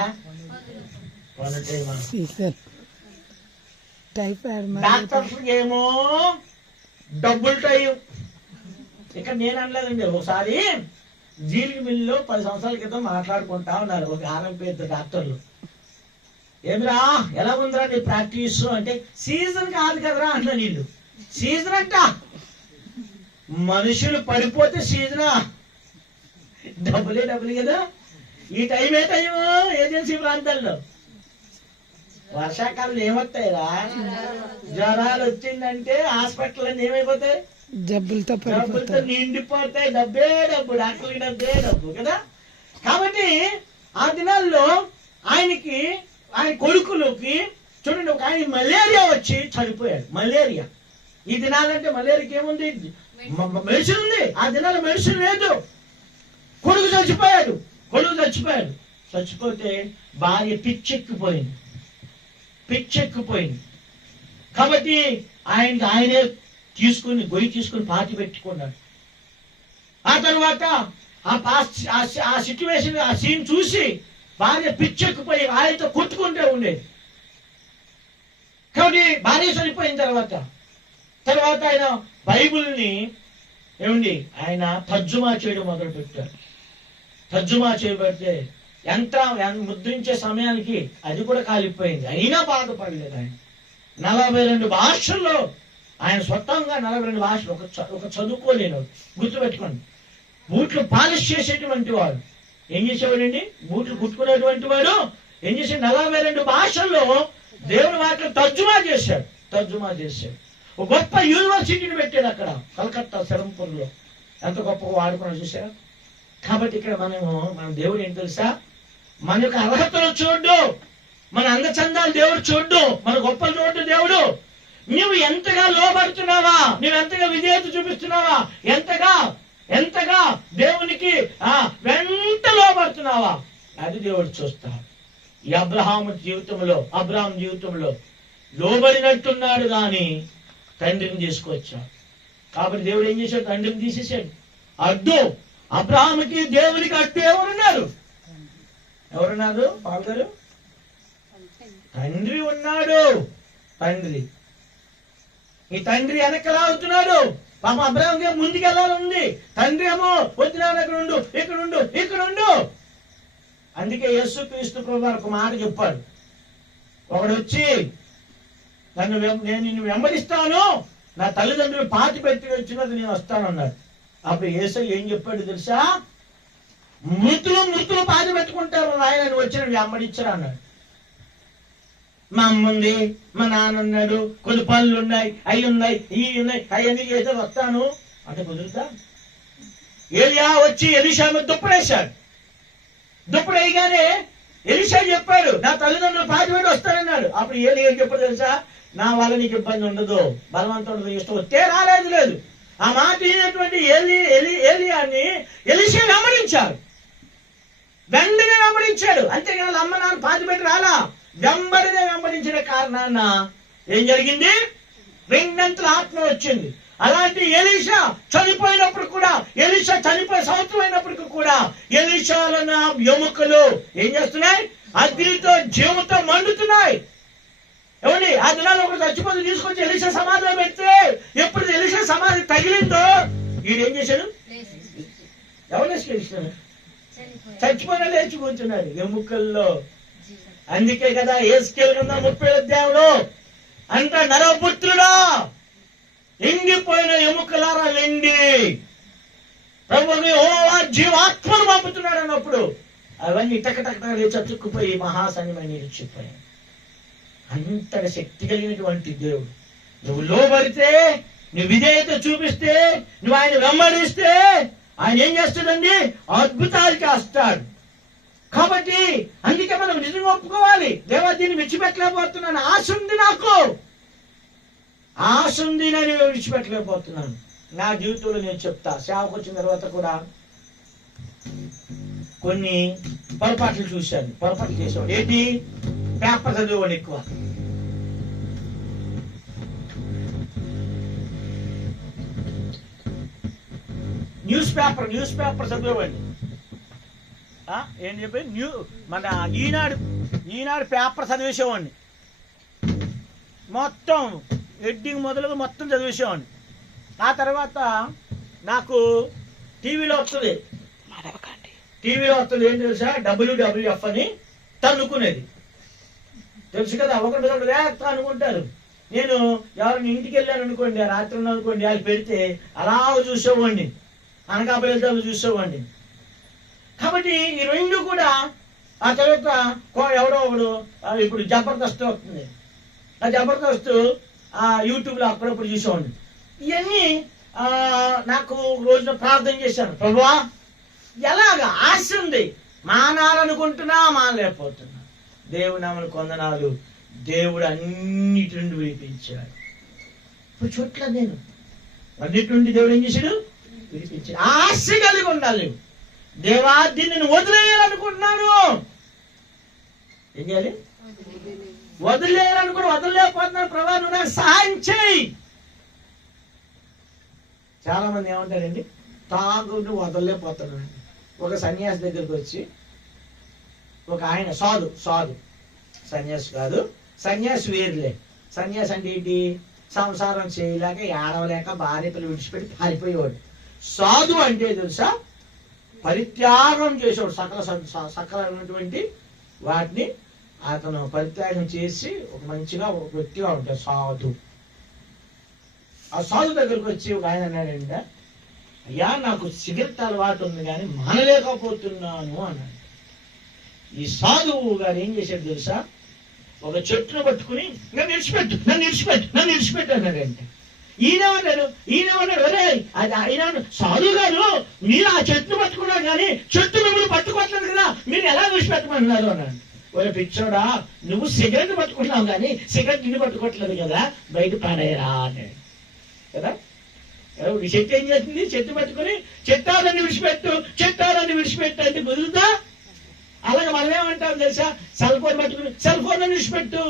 డాక్టర్స్ ఏమో డబ్బులు టైం. ఇక్కడ నేను అనలేదండి. ఒకసారి జీలికి మిల్లులో 10 సంవత్సరాల క్రితం మాట్లాడుకుంటా ఉన్నారు ఒక ఆరోగ్య డాక్టర్లు. ఏమిరా ఎలా ఉందిరా నీ ప్రాక్టీస్ అంటే, సీజన్ కాదు కదరా అన్న. నీళ్ళు సీజన్ అంట. మనుషులు పడిపోతే సీజనా? డబ్బులే కదా. ఈ టైం ఏ టైం ఏజెన్సీ ప్రాంతాల్లో? వర్షాకాలం ఏమొస్తాయిరా? జ్వరాలు వచ్చిందంటే హాస్పిటల్ అన్ని ఏమైపోతాయి? జబ్బులతో నిండిపోతాయి. డబ్బే డబ్బు, డాక్టర్లకి డబ్బే డబ్బు కదా. కాబట్టి ఆ దినాల్లో ఆయన కొడుకులకి చూడండి, ఒక ఆయన మలేరియా వచ్చి చనిపోయాడు. మలేరియా. ఈ దినాలంటే మలేరియాకి ఏముంది? మెడిసిన్ ఉంది. ఆ దినాల మెడిసిన్ లేదు. కొడుకు చచ్చిపోయాడు. చచ్చిపోతే భార్య పిచ్చెక్కిపోయింది. కాబట్టి ఆయనే గొయ్యి తీసుకుని పాతి పెట్టుకున్నాడు. ఆ తర్వాత ఆ సిచ్యువేషన్, ఆ సీన్ చూసి భార్య పిచ్చెక్కిపోయి ఆయనతో కొట్టుకుంటూ ఉండేది. కాబట్టి భార్య చనిపోయిన తర్వాత ఆయన బైబిల్ని ఆయన తర్జుమా చేయడం మొదలు పెట్టారు. తర్జుమా చేయబడితే ముద్రించే సమయానికి అది కూడా కాలిపోయింది. అయినా బాధపడలేదు ఆయన. 42 భాషల్లో ఆయన స్వతంగా 42 భాషలు ఒక చదువుకోలేను. గుర్తుపెట్టుకోండి. బూట్లు పాలిష్ చేసేటువంటి వాడు ఏం చేసేవాడండి? బూట్లు కుట్టుకునేటువంటి వాడు ఏం చేసి 42 భాషల్లో దేవుని వాక్యం తర్జుమా చేశాడు. ఒక గొప్ప యూనివర్సిటీని పెట్టాడు అక్కడ కలకత్తా సెరంపూర్లో. ఎంత గొప్పగా వాడుకున్నా చూసారా? కాబట్టి ఇక్కడ మన దేవుడు ఏం తెలుసా? మన యొక్క అర్హతలు చూడు, మన అందచందాలు దేవుడు చూడు, మన గొప్పలు చూడు దేవుడు. నువ్వు ఎంతగా లోబడుతున్నావా, నువ్వు ఎంతగా విధేయత చూపిస్తున్నావా, ఎంతగా దేవునికి వెంట లోబడుతున్నావా, అది దేవుడు చూస్తాడు. ఈ అబ్రహాం జీవితంలో లోబడినట్టున్నాడు కానీ తండ్రిని తీసుకొచ్చాడు. కాబట్టి దేవుడు ఏం చేశాడు? తండ్రిని తీసేశాడు. అడ్డు అబ్రహాముకి దేవునికి అడ్డు ఎవరున్నారు? పాల్ గారు? తండ్రి ఉన్నాడు. ఈ తండ్రి వెనకలా అవుతున్నాడు. పాప అబ్రహాంకి ముందుకు వెళ్ళాలని తండ్రి ఏమో వద్దునా ఇక్కడుండు. అందుకే యేసుక్రీస్తు ప్రభువు ఒక మాట చెప్పాడు. ఒకడు వచ్చి నేను నిన్ను వెంబడిస్తాను, నా తల్లిదండ్రులు పాతి పెట్టి వచ్చినది నేను వస్తాను అన్నాడు. అప్పుడు యేసయ్య ఏం చెప్పాడు తెలుసా? మృతులు పాతి పెట్టుకుంటారు, ఆయన వచ్చిన వెంబడించరు అన్నాడు. మా అమ్మ ఉంది, మా నాన్న ఉన్నాడు, కొన్ని పనులు ఉన్నాయి, అవి ఉన్నాయి, అవన్నీ చేస్తే వస్తాను అంటే కుదురుతా? ఏలియా వచ్చి ఎలీషా మీద దుప్పడేయగానే ఎలీషా చెప్పాడు, నా తల్లిదండ్రులు పాతిపెట్టి వస్తానన్నాడు. అప్పుడు ఏలియా ఏం చెప్పాడు తెలుసా? నా వల్ల నీకు ఇబ్బంది ఉండదు, బలవంతం ఉండదు, ఇష్టం వస్తే లేదు. ఆ మాట అయినటువంటి ఏలియాని ఎలీషా వెంటనే వెంబడించాడు. అంతేకాదు అమ్మ నాన్న పాతిపెట్టి రాలా, వెంబడించిన కారణాన ఏం జరిగింది? 2 అంతల ఆత్మ వచ్చింది. అలాంటి ఎలీషా చనిపోయినప్పుడు కూడా, ఎలీషా చనిపోయే సంవత్సరం అయినప్పటికీ కూడా ఎలీషాల ఎముకలు ఏం చేస్తున్నాయి? అగ్నితో జీవంతో మండుతున్నాయి. ఏమండి? ఆ దినాలు ఒకటి చచ్చిపోతే తీసుకొచ్చి ఎలీషా సమాధిలో పెడితే ఎప్పుడు ఎలీషా సమాధి తగిలిందో వీడు ఏం చేశాడు? ఎవరు చేశాడు? చచ్చిపోయినా లేచి కూర్చున్నాడు ఎముకల్లో. అందుకే కదా యేసుకేలు గ్రంథం 30వ అధ్యాయంలో అంట, నరపుత్రుడా ఎండిపోయిన ఎముకలారా లెండి, ప్రభువు యెహోవా జీవాత్మను పంపుతున్నాడు అన్నప్పుడు అవన్నీ టకటక చచ్చుకుపోయి మహాసన్నిమై నిలిచిపోయాయి. అంతటి శక్తి కలిగినటువంటి దేవుడు. నువ్వు లోబడితే, నువ్వు విధేయత చూపిస్తే, నువ్వు ఆయన వెంబడిస్తే ఆయన ఏం చేస్తాడండి? అద్భుతాలు చేస్తాడు. కాబట్టి అందుకే మనం నిజంగా ఒప్పుకోవాలి, దేవా దీన్ని విడిచిపెట్టలేకపోతున్నాను, ఆశ ఉంది, నాకు ఆశ ఉంది, నేను విడిచిపెట్టలేకపోతున్నాను. నా జీవితంలో నేను చెప్తా, సేవకు వచ్చిన తర్వాత కూడా కొన్ని పొరపాట్లు చేసేవాడు. ఏంటి? పేపర్ చదివేవాడు ఎక్కువ. న్యూస్ పేపర్ చదివేవాడిని. ఏం చెప్పి మన ఈనాడు పేపర్ చదివేసేవాడిని. మొత్తం హెడ్డింగ్ మొదలుగా మొత్తం చదివేసేవాడిని. ఆ తర్వాత నాకు టీవీలో వస్తుంది ఏం తెలుసా? WWF అని తన్నుకునేది తెలుసు కదా. ఒకటి అనుకుంటారు. నేను ఎవరైనా ఇంటికి వెళ్ళాను అనుకోండి, రాత్రి అనుకోండి, వాళ్ళు పెడితే అలా చూసేవాడిని, అనకాపల్లి చూసేవాడిని. కాబట్టి ఈ రెండు కూడా ఆ తర్వాత ఎవడో ఒకడు ఇప్పుడు జబర్దస్త్ వస్తుంది, ఆ జబర్దస్త్ యూట్యూబ్లో అప్పుడప్పుడు చూసేవాడిని. ఇవన్నీ నాకు రోజున ప్రార్థన చేశాను, ప్రభువా ఎలాగా ఆశ ఉంది, మానాలనుకుంటున్నా మానలేకపోతున్నా. దేవుడు నామని కొందనాలు, దేవుడు అన్నిటి నుండి విడిపించాడు. ఇప్పుడు చోట్ల నేను అన్నిటి నుండి దేవుడు ఏం చేశాడు? విడిపించాడు. ఆశ కలిగి ఉండాలి. దేవా దీన్ని వదిలేయాలనుకుంటున్నాను, ఏం చేయాలి? వదిలేయలేకపోతున్నాను, ప్రభా నువ్వు నాకు సహాయం చేయి. చాలా మంది ఏమంటారండి, తాగుడు వదలలేకపోతున్నాను. ఒక సన్యాసి దగ్గరికి వచ్చి, ఒక ఆయన సాధు సన్యాసి కాదు, సన్యాసి వేరులే. సన్యాసి అంటే ఏంటి? సంసారం చేయలేక ఏడవలేక భార్య పిల్లలు విడిచిపెట్టి పారిపోయేవాడు. సాధు అంటే తెలుసా? పరిత్యాగం చేసేవాడు. సకలమైనటువంటి వాటిని అతను పరిత్యాగం చేసి ఒక మంచిగా వ్యక్తిగా ఉంటాడు సాధు. ఆ సాధు దగ్గరకు వచ్చి ఒక ఆయన అన్నాడంట, అయ్యా నాకు సిగరెట్ అలవాటు ఉంది కానీ మానలేకపోతున్నాను అన్నాడు. ఈ సాధువు గారు ఏం చేశాడు తెలుసా, ఒక చెట్టును పట్టుకుని నన్ను విడిచిపెట్టు అన్నాడంటే, ఈయనేమన్నాడు ఒరే అది ఆయన సాధువు గారు మీరు ఆ చెట్టును పట్టుకున్నారు కానీ చెట్టు మిమ్మల్ని పట్టుకోవట్లేదు కదా, మీరు ఎలా విడిచిపెట్టమన్నారు అన్నాడు. ఒరే పిచ్చోడా, నువ్వు సిగరెట్ పట్టుకున్నావు కానీ సిగరెట్ నిన్ను పట్టుకోవట్లేదు కదా, బయట పాడేయరా అన్నాడు కదా. చెట్టు ఏం చేస్తుంది, చెట్టు పట్టుకుని చెట్టాలని విడిచిపెట్టు అంటే కుదురుతా? అలాగే మనం ఏమంటాం తెలుసా, సెల్ ఫోన్ పట్టుకుని సెల్ ఫోన్ అని విడిచిపెట్టు,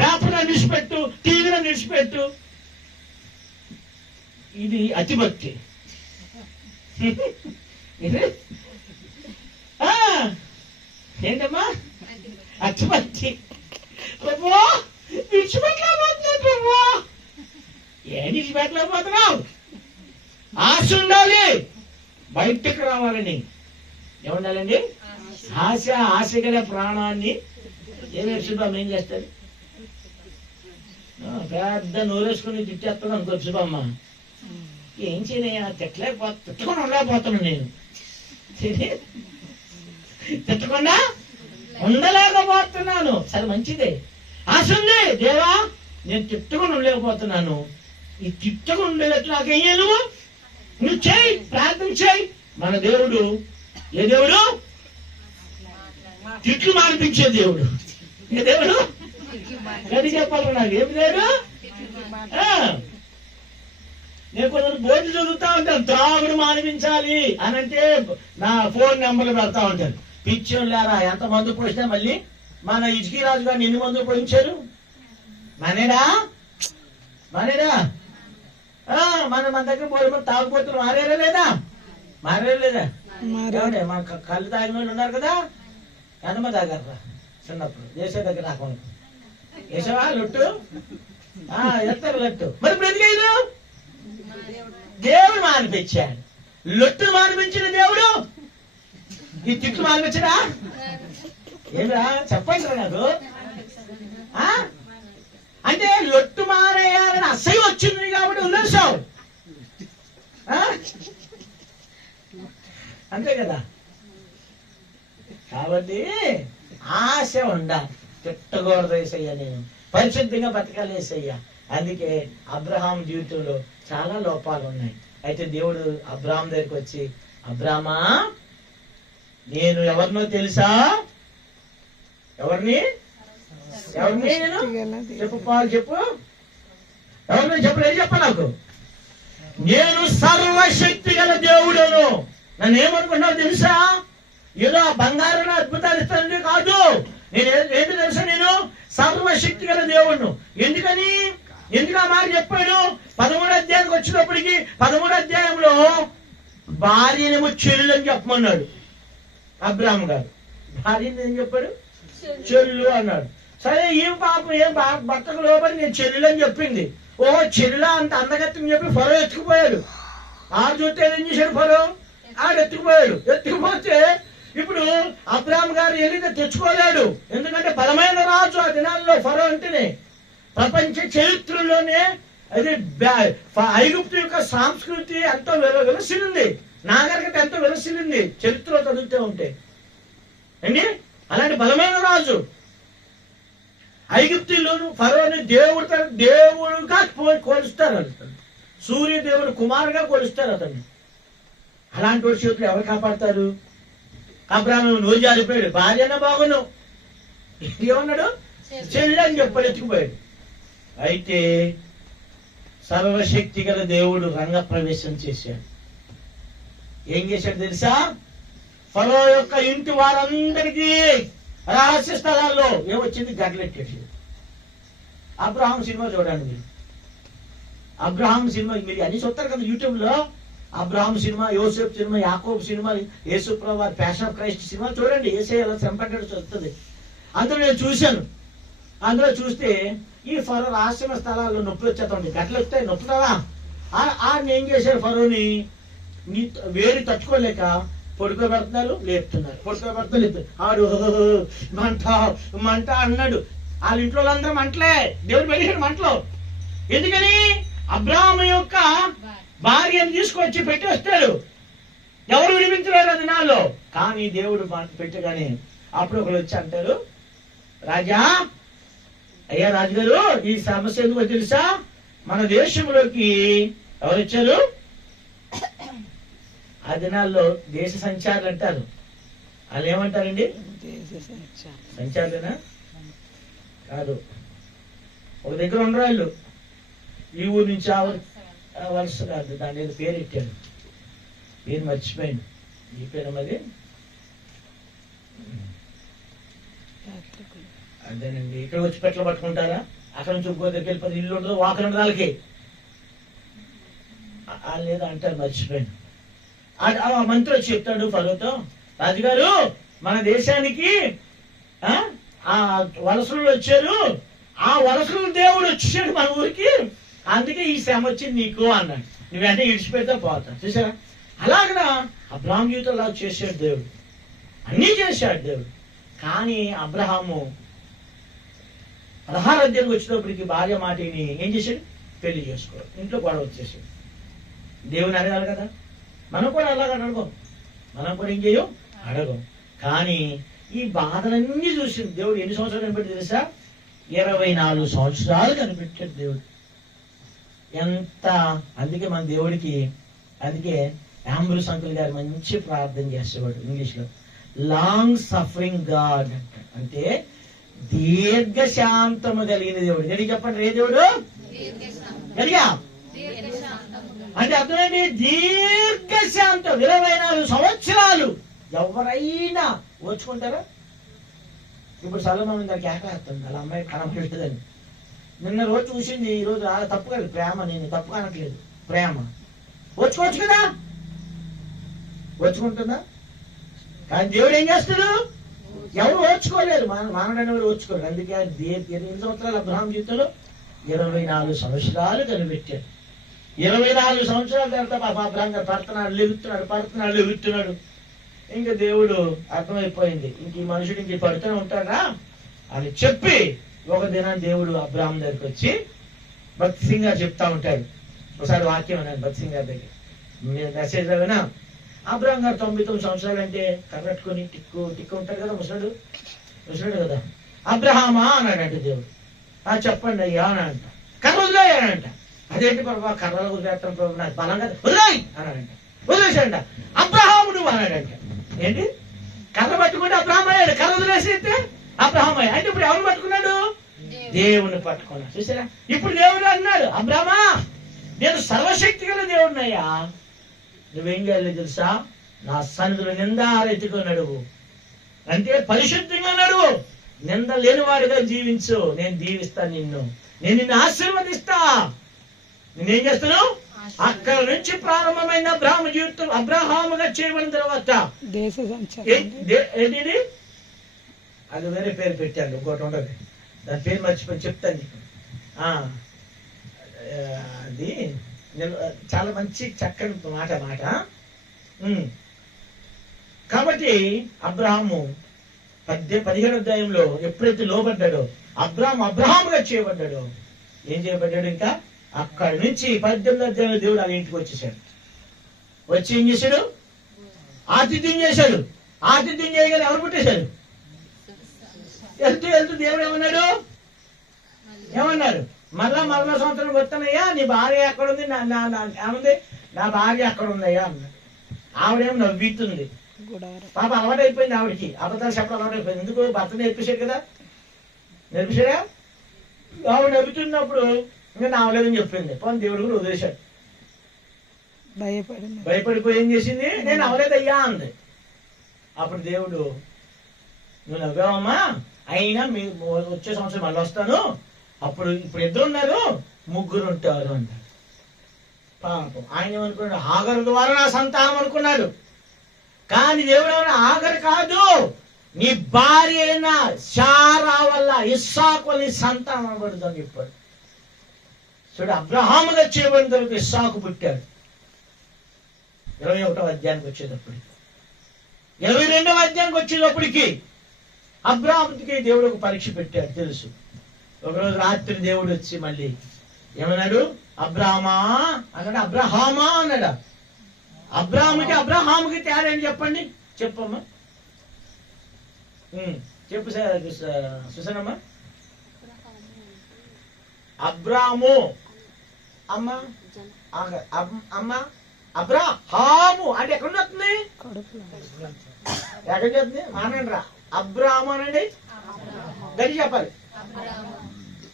పేపర్ అని విడిచిపెట్టు, టీవీని విడిచిపెట్టు. ఇది అతిభక్తి. ఏంటమ్మా అతిభక్తి? ప్రభువా విడిచిపెట్టలేకపోతున్నావు, ప్రభువా ఏంటి విడిచిపెట్టలేకపోతున్నావు? ఆశ ఉండాలి, బయటకు రావాలని. ఏముండాలండి? ఆశ గల ప్రాణాన్ని శుభమ్మ ఏం చేస్తారు, పెద్ద నూరేసుకుని తిట్టేస్తాను అనుకో శుభమ్మ, ఏం చేయనయ్యా తిట్టకుండా ఉండలేకపోతున్నాను నేను, తిట్టకుండా ఉండలేకపోతున్నాను. సరే మంచిదే, ఆశ ఉంది, దేవా నేను తిట్టకుండా ఉండలేకపోతున్నాను, ఈ తిట్టకుండా ఉండేటట్లు నాకేం నువ్వు చేయి, ప్రార్థన చేయి. మన దేవుడు ఏ దేవుడు? తిట్లు మానిపించే దేవుడు. ఏ దేవుడు? గది చెప్పాలి నాకు, ఏమి దేవుడు? నేను కొంచెం బోర్డు చదువుతా ఉంటాను, త్రాగుడు మానిపించాలి అని అంటే నా ఫోన్ నెంబర్లు పెడతా ఉంటాను. పిచ్చోళ్ళు లేరా, ఎంత మందు పోసినా మళ్ళీ మన ఇటుకీ రాజు గారిని ఎన్ని మందులు పోయించారు? మనేడా మన దగ్గర పోయి తాగుపోతున్నారు, మారేరా లేదా? మన కళ్ళు తాగిన వాళ్ళు ఉన్నారు కదా, కనుమ తాగారా చిన్నప్పుడు, దేశ దగ్గర రాకుండా వేసావా లొట్టు, ఎత్తారు లొట్టు. మరి ఇప్పుడు ఎందుకైదు? దేవుడు మానిపించాడు. లొట్టు మానిపించిన దేవుడు ఈ తిట్లు మానిపించడా? ఏమిరా చెప్పండి నాకు. అంటే లొట్టు మానేయాలని అసహ్యం వచ్చింది కాబట్టి వదిలేసావు, అంతే కదా. కాబట్టి ఆశ ఉండాలి, తిట్టకూడదు యేసయ్యా, నేను పరిశుద్ధంగా బతకాలి యేసయ్యా. అందుకే అబ్రహాం జీవితంలో చాలా లోపాలు ఉన్నాయి. అయితే దేవుడు అబ్రహాం దగ్గరికి వచ్చి, అబ్రామా నేను ఎవరినో తెలుసా? ఎవరిని నేను చెప్పు, పాలు చెప్పు, ఎవరినో చెప్పు, ఏం చెప్ప నాకు. నేను సర్వశక్తి గల దేవుడును. నన్ను ఏమనుకుంటున్నావు తెలుసా? ఏదో బంగారం అద్భుతాలు ఇస్తానంటే కాదు, నేను ఏంటి తెలుసా, నేను సర్వశక్తి గల దేవుడును. ఎందుకు ఆ మాట చెప్పాడు? 13వ అధ్యాయానికి వచ్చినప్పటికీ 13వ అధ్యాయంలో భార్యనేమో చెల్లు అని చెప్పమన్నాడు అబ్రాహం గారు. భార్యని ఏం చెప్పాడు? చెల్లు అన్నాడు. సరే ఏం పాపం, ఏం భర్తకు లోపలి నేను చెల్లు అని చెప్పింది. ఓహో చెల్లులా అంత అందగత్తని చెప్పి ఫరో ఎత్తుకుపోయాడు. ఆ చూస్తే ఏం చేశాడు ఫరో? ఆడు ఎత్తుకుపోతే ఇప్పుడు అబ్రాహం గారు వెళ్ళి తెచ్చుకోలేడు. ఎందుకంటే బలమైన రాజు ఆ దినాల్లో ఫరో అంటేనే. ప్రపంచ చరిత్రలోనే అది ఐగుప్తు యొక్క సంస్కృతి ఎంతో విలసిల్లింది, నాగరికత ఎంతో విలసిల్లింది చరిత్రలో చదువుతూ ఉంటే అండి. అలాంటి బలమైన రాజు ఐగుప్తులోను ఫరోని దేవుడుగా కొలుస్తారు, సూర్య దేవుడు కుమారుగా కొలుస్తారు అతన్ని. అలాంటి వాడి చేతులు ఎవరు కాపాడతారు? అబ్రాహ్మణు నోరు జారిపోయాడు, భార్యనే బాగును, ఏమన్నాడు? చెల్లి అని చెప్పాడు, ఎత్తుకుపోయాడు. అయితే సర్వశక్తి గల దేవుడు రంగ ప్రవేశం చేశాడు. ఏం చేశాడు తెలుసా? ఫరో యొక్క ఇంటి వారందరికీ రహస్య స్థలాల్లో ఏమొచ్చింది? గడ్డలెట్టేసాడు. అబ్రహాం సినిమా చూడండి మీరు. అబ్రహాం సినిమా మీరు అన్ని చూస్తారు కదా యూట్యూబ్ లో. అబ్రహాం సినిమా, యోసేపు సినిమా, యాకోబు సినిమా, యేసు ప్రభువు ప్యాషన్ ఆఫ్ క్రైస్ట్ సినిమా చూడండి. యేసయ్య ఎలా శ్రమపడ్డాడు వస్తుంది. అందులో నేను చూశాను. అందులో చూస్తే ఈ ఫరో రహస్య స్థలాల్లో నొప్పి వచ్చేస్తుంది, గడ్డలు వస్తాయి, నొప్పుతావా? ఆడిని ఏం చేశారు? ఫరోని వేడి తట్టుకోలేక పడుకోబెడుతున్నారు, లేపుతున్నారు, పడుకోబెడుతున్నారు, లేపుతున్నారు. ఆడు మంట అన్నాడు. వాళ్ళ ఇంట్లో వాళ్ళందరూ మంటలే, దేవుడు వెళ్ళాడు మంటలో. ఎందుకని? అబ్రాహాము యొక్క భార్యను తీసుకొచ్చి పెట్టి వస్తాడు. ఎవరు విడిపించలేరు ఆ దినాల్లో. కానీ దేవుడు పెట్టగానే అప్పుడు ఒకరు వచ్చి అంటారు, రాజా, అయ్యా రాజుగారు, ఈ సమస్య ఎందుకో తెలుసా? మన దేశంలోకి ఎవరు వచ్చారు? ఆ దినాల్లో దేశ సంచారులు అంటారు. వాళ్ళు ఏమంటారండి? సంచారులేనా? కాదు, ఒక దగ్గర ఉండరు వాళ్ళు. ఈ ఊరు నుంచి ఆ వలస కాదు, దాని ఏదో పేరు పెట్టాడు, పేరు మర్చిపోయాను. ఈ పేరు మరి అదేనండి. ఇక్కడ వచ్చి పెట్టలు పట్టుకుంటారా? అక్కడ నుంచి ఇంకో దగ్గరికి వెళ్ళిపోతే ఇల్లు ఉండదు, వాకలు ఉండదు వాళ్ళకి. లేదో అంటారు, మర్చిపోయాను. ఆ మంత్రి వచ్చి చెప్తాడు ఫరోతో, రాజుగారు, మన దేశానికి ఆ వలసలు వచ్చారు, ఆ వలసలు దేవుడు వచ్చాడు మన ఊరికి, అందుకే ఈ శ్రమ వచ్చింది నీకు అన్నాడు. నువ్వు వెంటనే ఇడిచిపెడితే పోతా. చూసారా? అలాగనా అబ్రహాం జీవితంలో చేశాడు దేవుడు, అన్నీ చేశాడు దేవుడు. కానీ అబ్రహాము 16 అధ్యాయానికి వచ్చినప్పటికి భార్య మాటిని ఏం చేశాడు? పెళ్లి చేసుకోడు. ఇంట్లో గొడవ వచ్చేసాడు. దేవుని అడగాలి కదా. మనం కూడా అలాగ అడగం, మనం కూడా ఏం చేయం, అడగం. కానీ ఈ బాధలన్నీ చూసి దేవుడు ఎన్ని సంవత్సరాలు కనిపెట్టి తెలుసా? 24 సంవత్సరాలు కనిపెట్టాడు దేవుడు. ఎంత! అందుకే మన దేవుడికి, అందుకే యాంబ్రూస్ అంకుల్ గారు మంచి ప్రార్థన చేసేవాడు ఇంగ్లీష్ లో, లాంగ్ సఫరింగ్ గాడ్ అంటే దీర్ఘశాంతము కలిగిన దేవుడు. గడికి చెప్పండి, ఏ దేవుడు? గడిగా అంటే అర్థమైంది, దీర్ఘశాంతం. 24 సంవత్సరాలు ఎవరైనా ఓర్చుకుంటారా? ఇప్పుడు సలమాన్ గారికి ఏకాస్తుంది, వాళ్ళ అమ్మాయి కనపడలేదని. నిన్న రోజు చూసింది, ఈ రోజు అలా తప్పు కాదు, ప్రేమ. నేను తప్పు కానట్లేదు, ప్రేమ. ఓర్చుకోవచ్చు కదా, ఓర్చుకుంటుందా? కానీ దేవుడు ఏం చేస్తాడు? ఎవరు ఓర్చుకోలేరు, మానవుడని ఎవరు ఓర్చుకోరు. అందుకే 8 సంవత్సరాలు అబ్రహాం జీవితంలో 24 సంవత్సరాలు కనిపెట్టాడు. 24 సంవత్సరాల తర్వాత పాప అబ్రహాం గారు పడుతున్నాడు, లెగుతున్నాడు. ఇంకా దేవుడు అర్థమైపోయింది, ఇంక ఈ మనుషుడు ఇంక పడుతూనే ఉంటాడా అని చెప్పి ఒక దినాన్ని దేవుడు అబ్రహాం దగ్గరికి వచ్చి, భక్తి సింగ్ గారు చెప్తా ఉంటాడు ఒకసారి వాక్యం అన్నాడు భక్తి సింగ్ గారి దగ్గర, మెసేజ్ వినా. అబ్రహాం గారు 99 సంవత్సరాలు అంటే కర్రట్టుకొని టిక్కు ఉంటాడు కదా, ముసలాడు కదా. అబ్రహామా అన్నాడంటే దేవుడు. చెప్పండి అయ్యా అని అంట. కర్ర వదిలేయాడంట. అదేంటి ప్రభావ, కర్రలు వదిలేస్తాం ప్రభు, నాకు బలం కదా, వదిలేయి అన్నాడంట. వదిలేసాడంట. అబ్రహాము నువ్వు అన్నాడంట. ఏంటి? కర్ర పట్టుకుంటే అబ్రహాం అయ్యాడు, కర్ర వదిలేసేస్తే అబ్రహాం అయ్యాడు. అంటే ఇప్పుడు ఎవరు పట్టుకున్నాడు? దేవుని పట్టుకున్నాడు. చూసారా? ఇప్పుడు దేవుడు అన్నాడు, అబ్రహామా, నేను సర్వశక్తి గల దేవుడినయ్యా, నువ్వేం చేయాలి తెలుసా? నా సన్నిధిలో నిందారెత్తుకో నడువు, అంటే పరిశుద్ధంగా నడువు, నింద లేనివాడిగా జీవించు, నేను దీవిస్తాను నిన్ను, నేను నిన్ను ఆశీర్వదిస్తా. నేనేం చేస్తాను? అక్కడ నుంచి ప్రారంభమైన అబ్రహాం జీవితం అబ్రహాముగా చేయబడిన తర్వాత ఏంటి? అది వేరే పేరు పెట్టాను, ఇంకోటి ఉండదు, దాని పేరు మర్చిపోయి చెప్తాను నీకు. అది చాలా మంచి చక్కని మాట. కాబట్టి అబ్రహాము 17వ అధ్యాయంలో ఎప్పుడైతే లోబడ్డాడో, అబ్రహాముగా చేయబడ్డాడో, ఏం చేయబడ్డాడు? ఇంకా అక్కడి నుంచి 18వ అధ్యాయంలో దేవుడు వాళ్ళ ఇంటికి వచ్చేసాడు. వచ్చి ఏం చేశాడు? ఆతిథ్యం చేశాడు. ఆతిథ్యం చేయగానే ఎవరు పుట్టేశాడు? వెళ్తూ దేవుడు ఏమన్నాడు? మళ్ళా సంవత్సరం వస్తానయ్యా, నీ భార్య ఎక్కడుంది? ఏముంది? నా భార్య అక్కడ ఉందయ్యా అన్నాడు. ఆవిడేమో నవ్వుతుంది. పాప అలవాటు అయిపోయింది ఆవిడకి, అబద్ధాలు చెప్పడం అలవాటు అయిపోయింది. ఎందుకు? భర్త నేర్పించాడు కదా, నేర్పించాడా? ఆవిడ నవ్వుతున్నప్పుడు ఇంకా నా అవలేదని చెప్పింది. పోనీ దేవుడు కూడా వదిలేశాడు. భయపడిపోయి ఏం చేసింది? నేను అవలేదయ్యా అంది. అప్పుడు దేవుడు, నువ్వు నవ్వావమ్మా, అయినా మీ వచ్చే సంవత్సరం మళ్ళీ వస్తాను, అప్పుడు ఇప్పుడు 2 ఉన్నారు, 3 ఉంటారు అంటాడు. పాపం ఆయన ఏమనుకున్నాడు? ఆగరు ద్వారా నా సంతానం అనుకున్నాడు. కానీ దేవుడు ఆగరు కాదు, నీ భార్య అయిన శారా వల్ల, ఇస్సాకు వల్ల నీ సంతానం అనబడుతుంది అని చెప్పాడు. చూడు, అబ్రహాముగా చేయబడిన తర్వాత ఇస్సాకు పుట్టాడు. 21వ అధ్యాయానికి వచ్చేటప్పటికి, 22వ అధ్యాయానికి వచ్చేటప్పటికి అబ్రహాముకి దేవుడు ఒక పరీక్ష పెట్టాడు తెలుసు. ఒకరోజు రాత్రి దేవుడు వచ్చి మళ్ళీ ఏమన్నాడు? అబ్రామా అన్నాడు, అబ్రహామా అన్నాడు. అబ్రాహాముకి అబ్రహాముకి తేడా అని చెప్పండి, చెప్పమ్మా. చెప్పు సుసనమ్మా. అబ్రాము అమ్మ అమ్మ అబ్రాహాము అంటే ఎక్కడ వస్తుంది? ఎక్కడ చెప్తుంది? మానండి రా. అబ్రాము అనండి, గట్టి చెప్పాలి.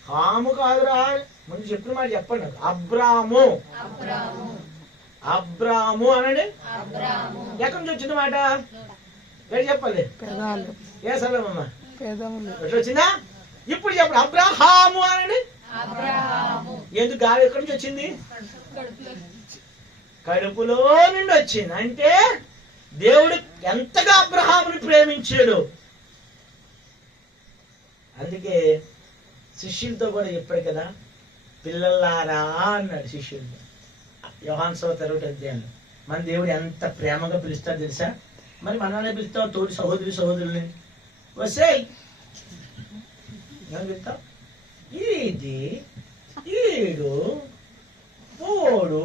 హాము కాదురా, ముందు చెప్పిన మాట చెప్పండి. అబ్రాము అబ్రాము అనండి. ఎక్కడి నుంచి వచ్చింది మాట? గట్టి చెప్పాలి. ఏ సలమమ్మా ఎట్లా వచ్చిందా? ఇప్పుడు చెప్పండి. అబ్రాహాము అనండి. ఎందుకు గాలి ఎక్కడి నుంచి వచ్చింది? కడుపులో నుండి వచ్చింది. అంటే దేవుడు ఎంతగా అబ్రహాముని ప్రేమించాడు. అందుకే శిష్యులతో కూడా చెప్పాడు కదా, పిల్లలారా అన్నాడు శిష్యులతో. యోహాను సువార్త 1వ అధ్యాయంలో మన దేవుడు ఎంత ప్రేమగా పిలుస్తాడు తెలుసా? మరి మనల్ని పిలుస్తాం తోటి సహోదరుల్ని, వసేయ్ ఏమని పిలుస్తాం? ఇది ఈడు పోడు.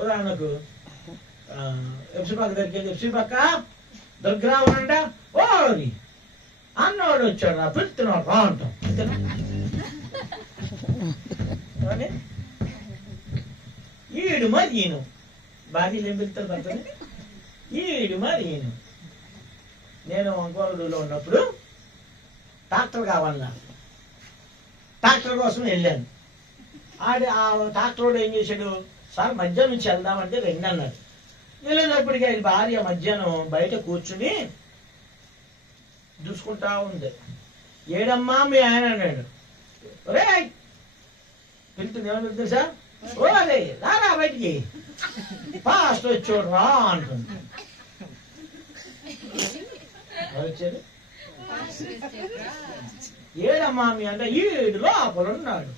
ఉదాహరణకు ఎఫ్సి పక్క దగ్గరికి ఎఫ్సి పక్క దుర్గ్రామంట, ఓడి అన్నోడు వచ్చాడు రా, పిలుస్తున్నాడు రా అంటాం. ఈడు మరి ఈయను భార్యలు ఏం పిలుస్తారు భర్తని? ఈడు మరి ఈయను. నేను ఒంగోలులో ఉన్నప్పుడు ట్రాక్టర్ కావాలన్నా, ట్రాక్టర్ కోసం వెళ్ళాను. ఆ ట్రాక్టర్ వాడు ఏం చేశాడు, సార్ మధ్యాహ్నం నుంచి వెళ్దామంటే రండి అన్నాడు. వెళ్ళేటప్పటికి ఆయన భార్య మధ్యాహ్నం బయట కూర్చుని చూసుకుంటా ఉంది. ఏడమ్మా మీ ఆయన అన్నాడు. ఒరే పిలుతుంది, ఏమని పిలుతుంది సార్? ఓ అదే రారా బయటికి, ఫాస్ట్ వచ్చాడు రా అంటుంది. వచ్చాడు, ఏడమ్మా మీ అంటే ఈడు లోపల ఉన్నాడు.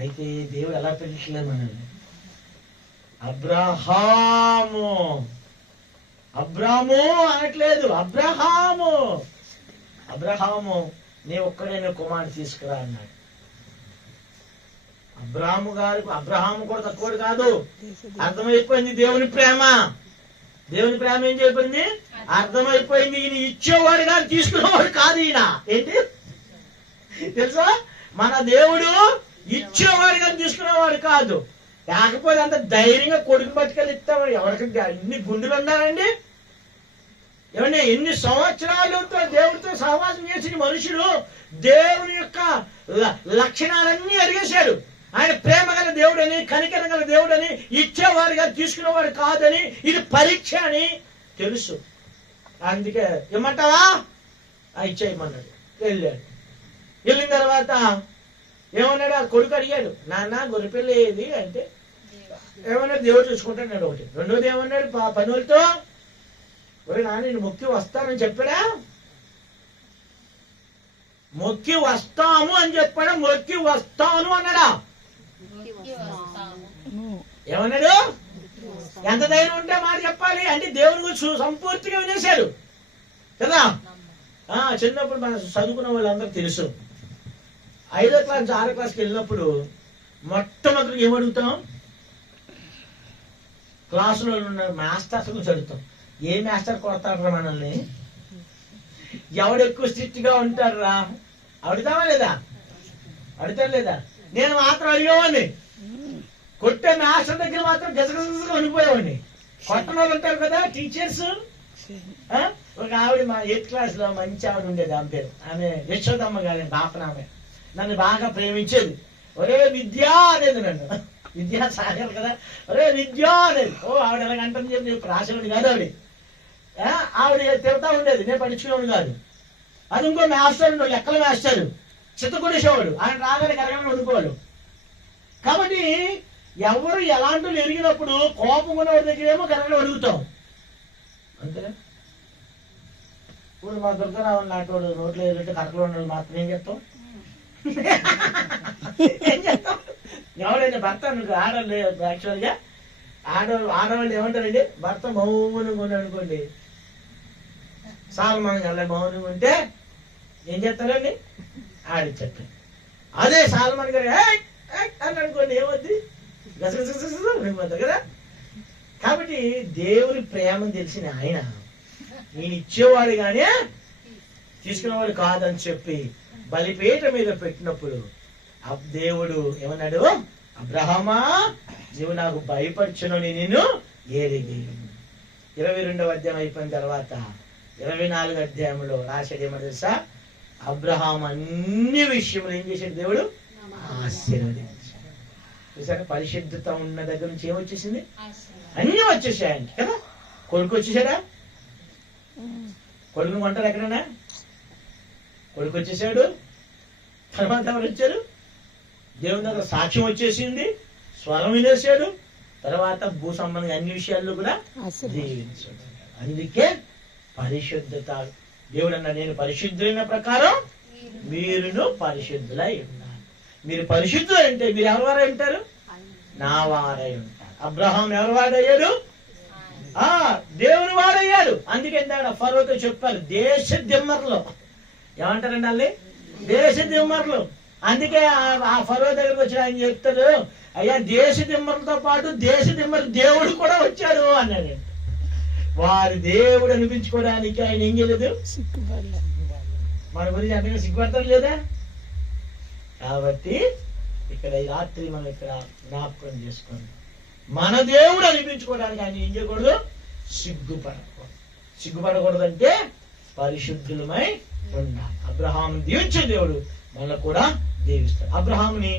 అయితే దేవుడు ఎలా పిలిచలేదు మనల్ని? అబ్రహాము అబ్రాము అనట్లేదు, అబ్రహాము. అబ్రహాము నీ ఒక్కడైనా కుమారుడు తీసుకురా అన్నాడు. అబ్రహాము కూడా తక్కువడు కాదు. అర్థమైపోయింది దేవుని ప్రేమ. దేవుని ప్రేమ ఏం చేయబడింది? అర్థమైపోయింది. ఈయన ఇచ్చేవాడు కాదు, తీసుకునేవాడు కాదు. ఈయన ఏంటి తెలుసా? మన దేవుడు ఇచ్చేవాడు కానీ తీసుకునేవాడు కాదు. కాకపోతే అంత ధైర్యంగా కొడుకు పట్టుకెళ్ళి ఇస్తామని ఎవరికి ఇన్ని గుండెలు ఉన్నారండి? ఏమంటే ఎన్ని సంవత్సరాలతో దేవుడితో సహవాసం చేసిన మనుషులు దేవుని యొక్క లక్షణాలన్నీ అడిగేశాడు. ఆయన ప్రేమ గల దేవుడని, కనికరం గల దేవుడని, ఇచ్చేవాడుగా తీసుకునేవాడు కాదని, ఇది పరీక్ష అని తెలుసు. అందుకే ఏమంటావా ఇచ్చేయమన్నాడు. వెళ్ళాడు. వెళ్ళిన తర్వాత ఏమన్నాడు? ఆ కొడుకు అడిగాడు, నాన్న గొర్రెపిల్ల ఏది అంటే ఏమన్నాడు? దేవుడు చూసుకుంటాడు ఒకటి. రెండోది ఏమన్నాడు? పనులతో ఒరే నాన్న నేను మొక్కి వస్తానని చెప్పాడా? మొక్కి వస్తాము అని చెప్పాడా? మొక్కి వస్తాను అన్నాడా? ఏమన్నాడు? ఎంత ధైర్యం ఉంటే మాట చెప్పాలి అంటే దేవుని గురించి సంపూర్తిగా వినేశాడు కదా. చిన్నప్పుడు మనం చదువుకున్న వాళ్ళందరూ తెలుసు. 5వ క్లాస్ 6వ క్లాస్కి వెళ్ళినప్పుడు మొట్టమొదటి ఏమడుగుతాం? క్లాసులో ఉన్న మాస్టర్స్ గురించి అడుగుతాం. ఏ మాస్టర్ కొడతాడు మనల్ని, ఎవడు ఎక్కువ స్ట్రిక్ట్ గా ఉంటారా అడుగుతావా లేదా? అడుగుతారు లేదా? నేను మాత్రం అడిగేవాడిని. కొట్టే మాస్టర్ దగ్గర మాత్రం గజగజగా అనిపోయేవాడిని. కొట్టని వాళ్ళు ఉంటారు కదా టీచర్స్. ఒక ఆవిడ మా 8th క్లాస్ లో మంచి ఆవిడ ఉండేది. ఆమె పేరు ఆమె యశోదమ్మ గారి బాపనామె. నన్ను బాగా ప్రేమించేది. ఒరే విద్యా అనేది, నన్ను విద్యాసాగర్ కదా, ఒరే విద్యా అనేది. ఓ ఆవిడ ఎలాగంటుంది చెప్పి నేను రాసేవాడిని కాదు. ఆవిడ తిరుగుతా ఉండేది, నేను పట్టించుకునేవాడు కాదు. అది ఇంకో మాస్టర్ లెక్కలు మాస్టర్ చిత్తకొడేసేవాడు. ఆయన రాగానే కరగని వండుకోవాడు. కాబట్టి ఎవరు ఎలాంటి ఎరిగినప్పుడు కోపం ఉన్నవాడి దగ్గర ఏమో కరగని అడుగుతాం అంతే. ఇప్పుడు మా దుర్గారావు నాటోడు రోడ్లో వెళ్ళి కరకలు ఉండాలి మాత్రం ఏం చెప్తాం? ఏం చెప్తాం? ఎవరైనా భర్త ఆడవాళ్ళు యాక్చువల్గా ఆడవాళ్ళు ఏమంటారండి? భర్త మౌనంగా ఉన్నాడు అనుకోండి, సాల్మాన్ అలా మౌనంగా ఉంటే ఏం చేస్తారండి? ఆడిచ్చేస్తారు. అదే సాల్మాన్ గారు అని అనుకోండి, ఏమవుద్ది? గసగస కదా. కాబట్టి దేవుని ప్రేమను తెలిసిన ఆయన నేను ఇచ్చేవాడు కానీ తీసుకునేవాడు కాదని చెప్పి బలిపీఠ మీద పెట్టినప్పుడు దేవుడు ఏమన్నాడు? అబ్రహామా, నువ్వు నాకు భయపరచును, నేను ఏరిగి. 22వ అధ్యాయం అయిపోయిన తర్వాత 24వ అధ్యాయంలో రాశాడు ఏమో తెలుసా? అబ్రహాం అన్ని విషయంలో ఏం చేశాడు? దేవుడు ఆశీర్వదించాడు. చూసారా, పరిశుద్ధత ఉన్న దగ్గర నుంచి ఏమొచ్చేసింది? అన్ని వచ్చేసాయండి కదా. కొడుకు వచ్చేసాడా? కొడుకుని కొంటారు ఎక్కడైనా? కొడుకు వచ్చేసాడు. తర్వాత ఎవరు వచ్చారు? దేవుని దగ్గర సాక్ష్యం వచ్చేసింది, స్వరం వినేసాడు. తర్వాత భూ సంబంధంగా అన్ని విషయాల్లో కూడా జీవించాడు. అందుకే పరిశుద్ధత. దేవుడు అన్న, నేను పరిశుద్ధులైన ప్రకారం మీరును పరిశుద్ధులై ఉన్నారు. మీరు పరిశుద్ధులు అంటే మీరు ఎవరి వారై ఉంటారు? నా వారై ఉంటారు. అబ్రహాం ఎవరి వాడయ్యాడు? దేవుని వాడయ్యాడు. అందుకే ఫరోతో చెప్పారు, దేశ దిమ్మర్లు. ఏమంటారండి వాళ్ళు? దేశ దిమ్మర్లు. అందుకే ఆ ఫరో దగ్గరకు వచ్చి ఆయన చెప్తాడు, అయ్యా దేశ దిమ్మలతో పాటు దేశ దిమ్మరు దేవుడు కూడా వచ్చాడు అన్నాడు. వారి దేవుడు అనిపించుకోవడానికి ఆయన ఏం చేయలేదు? మన గురించి అంటే సిగ్గుపడతారు లేదా? కాబట్టి ఇక్కడ ఈ రాత్రి మనం ఇక్కడ జ్ఞాపకం చేసుకోండి, మన దేవుడు అనిపించుకోవడానికి ఆయన ఏం చేయకూడదు? సిగ్గుపడకూడదు. సిగ్గుపడకూడదంటే పరిశుద్ధులమై ఉండాలి. అబ్రహాం దీవించే దేవుడు మనల్ని కూడా దీవిస్తాడు. అబ్రహాముని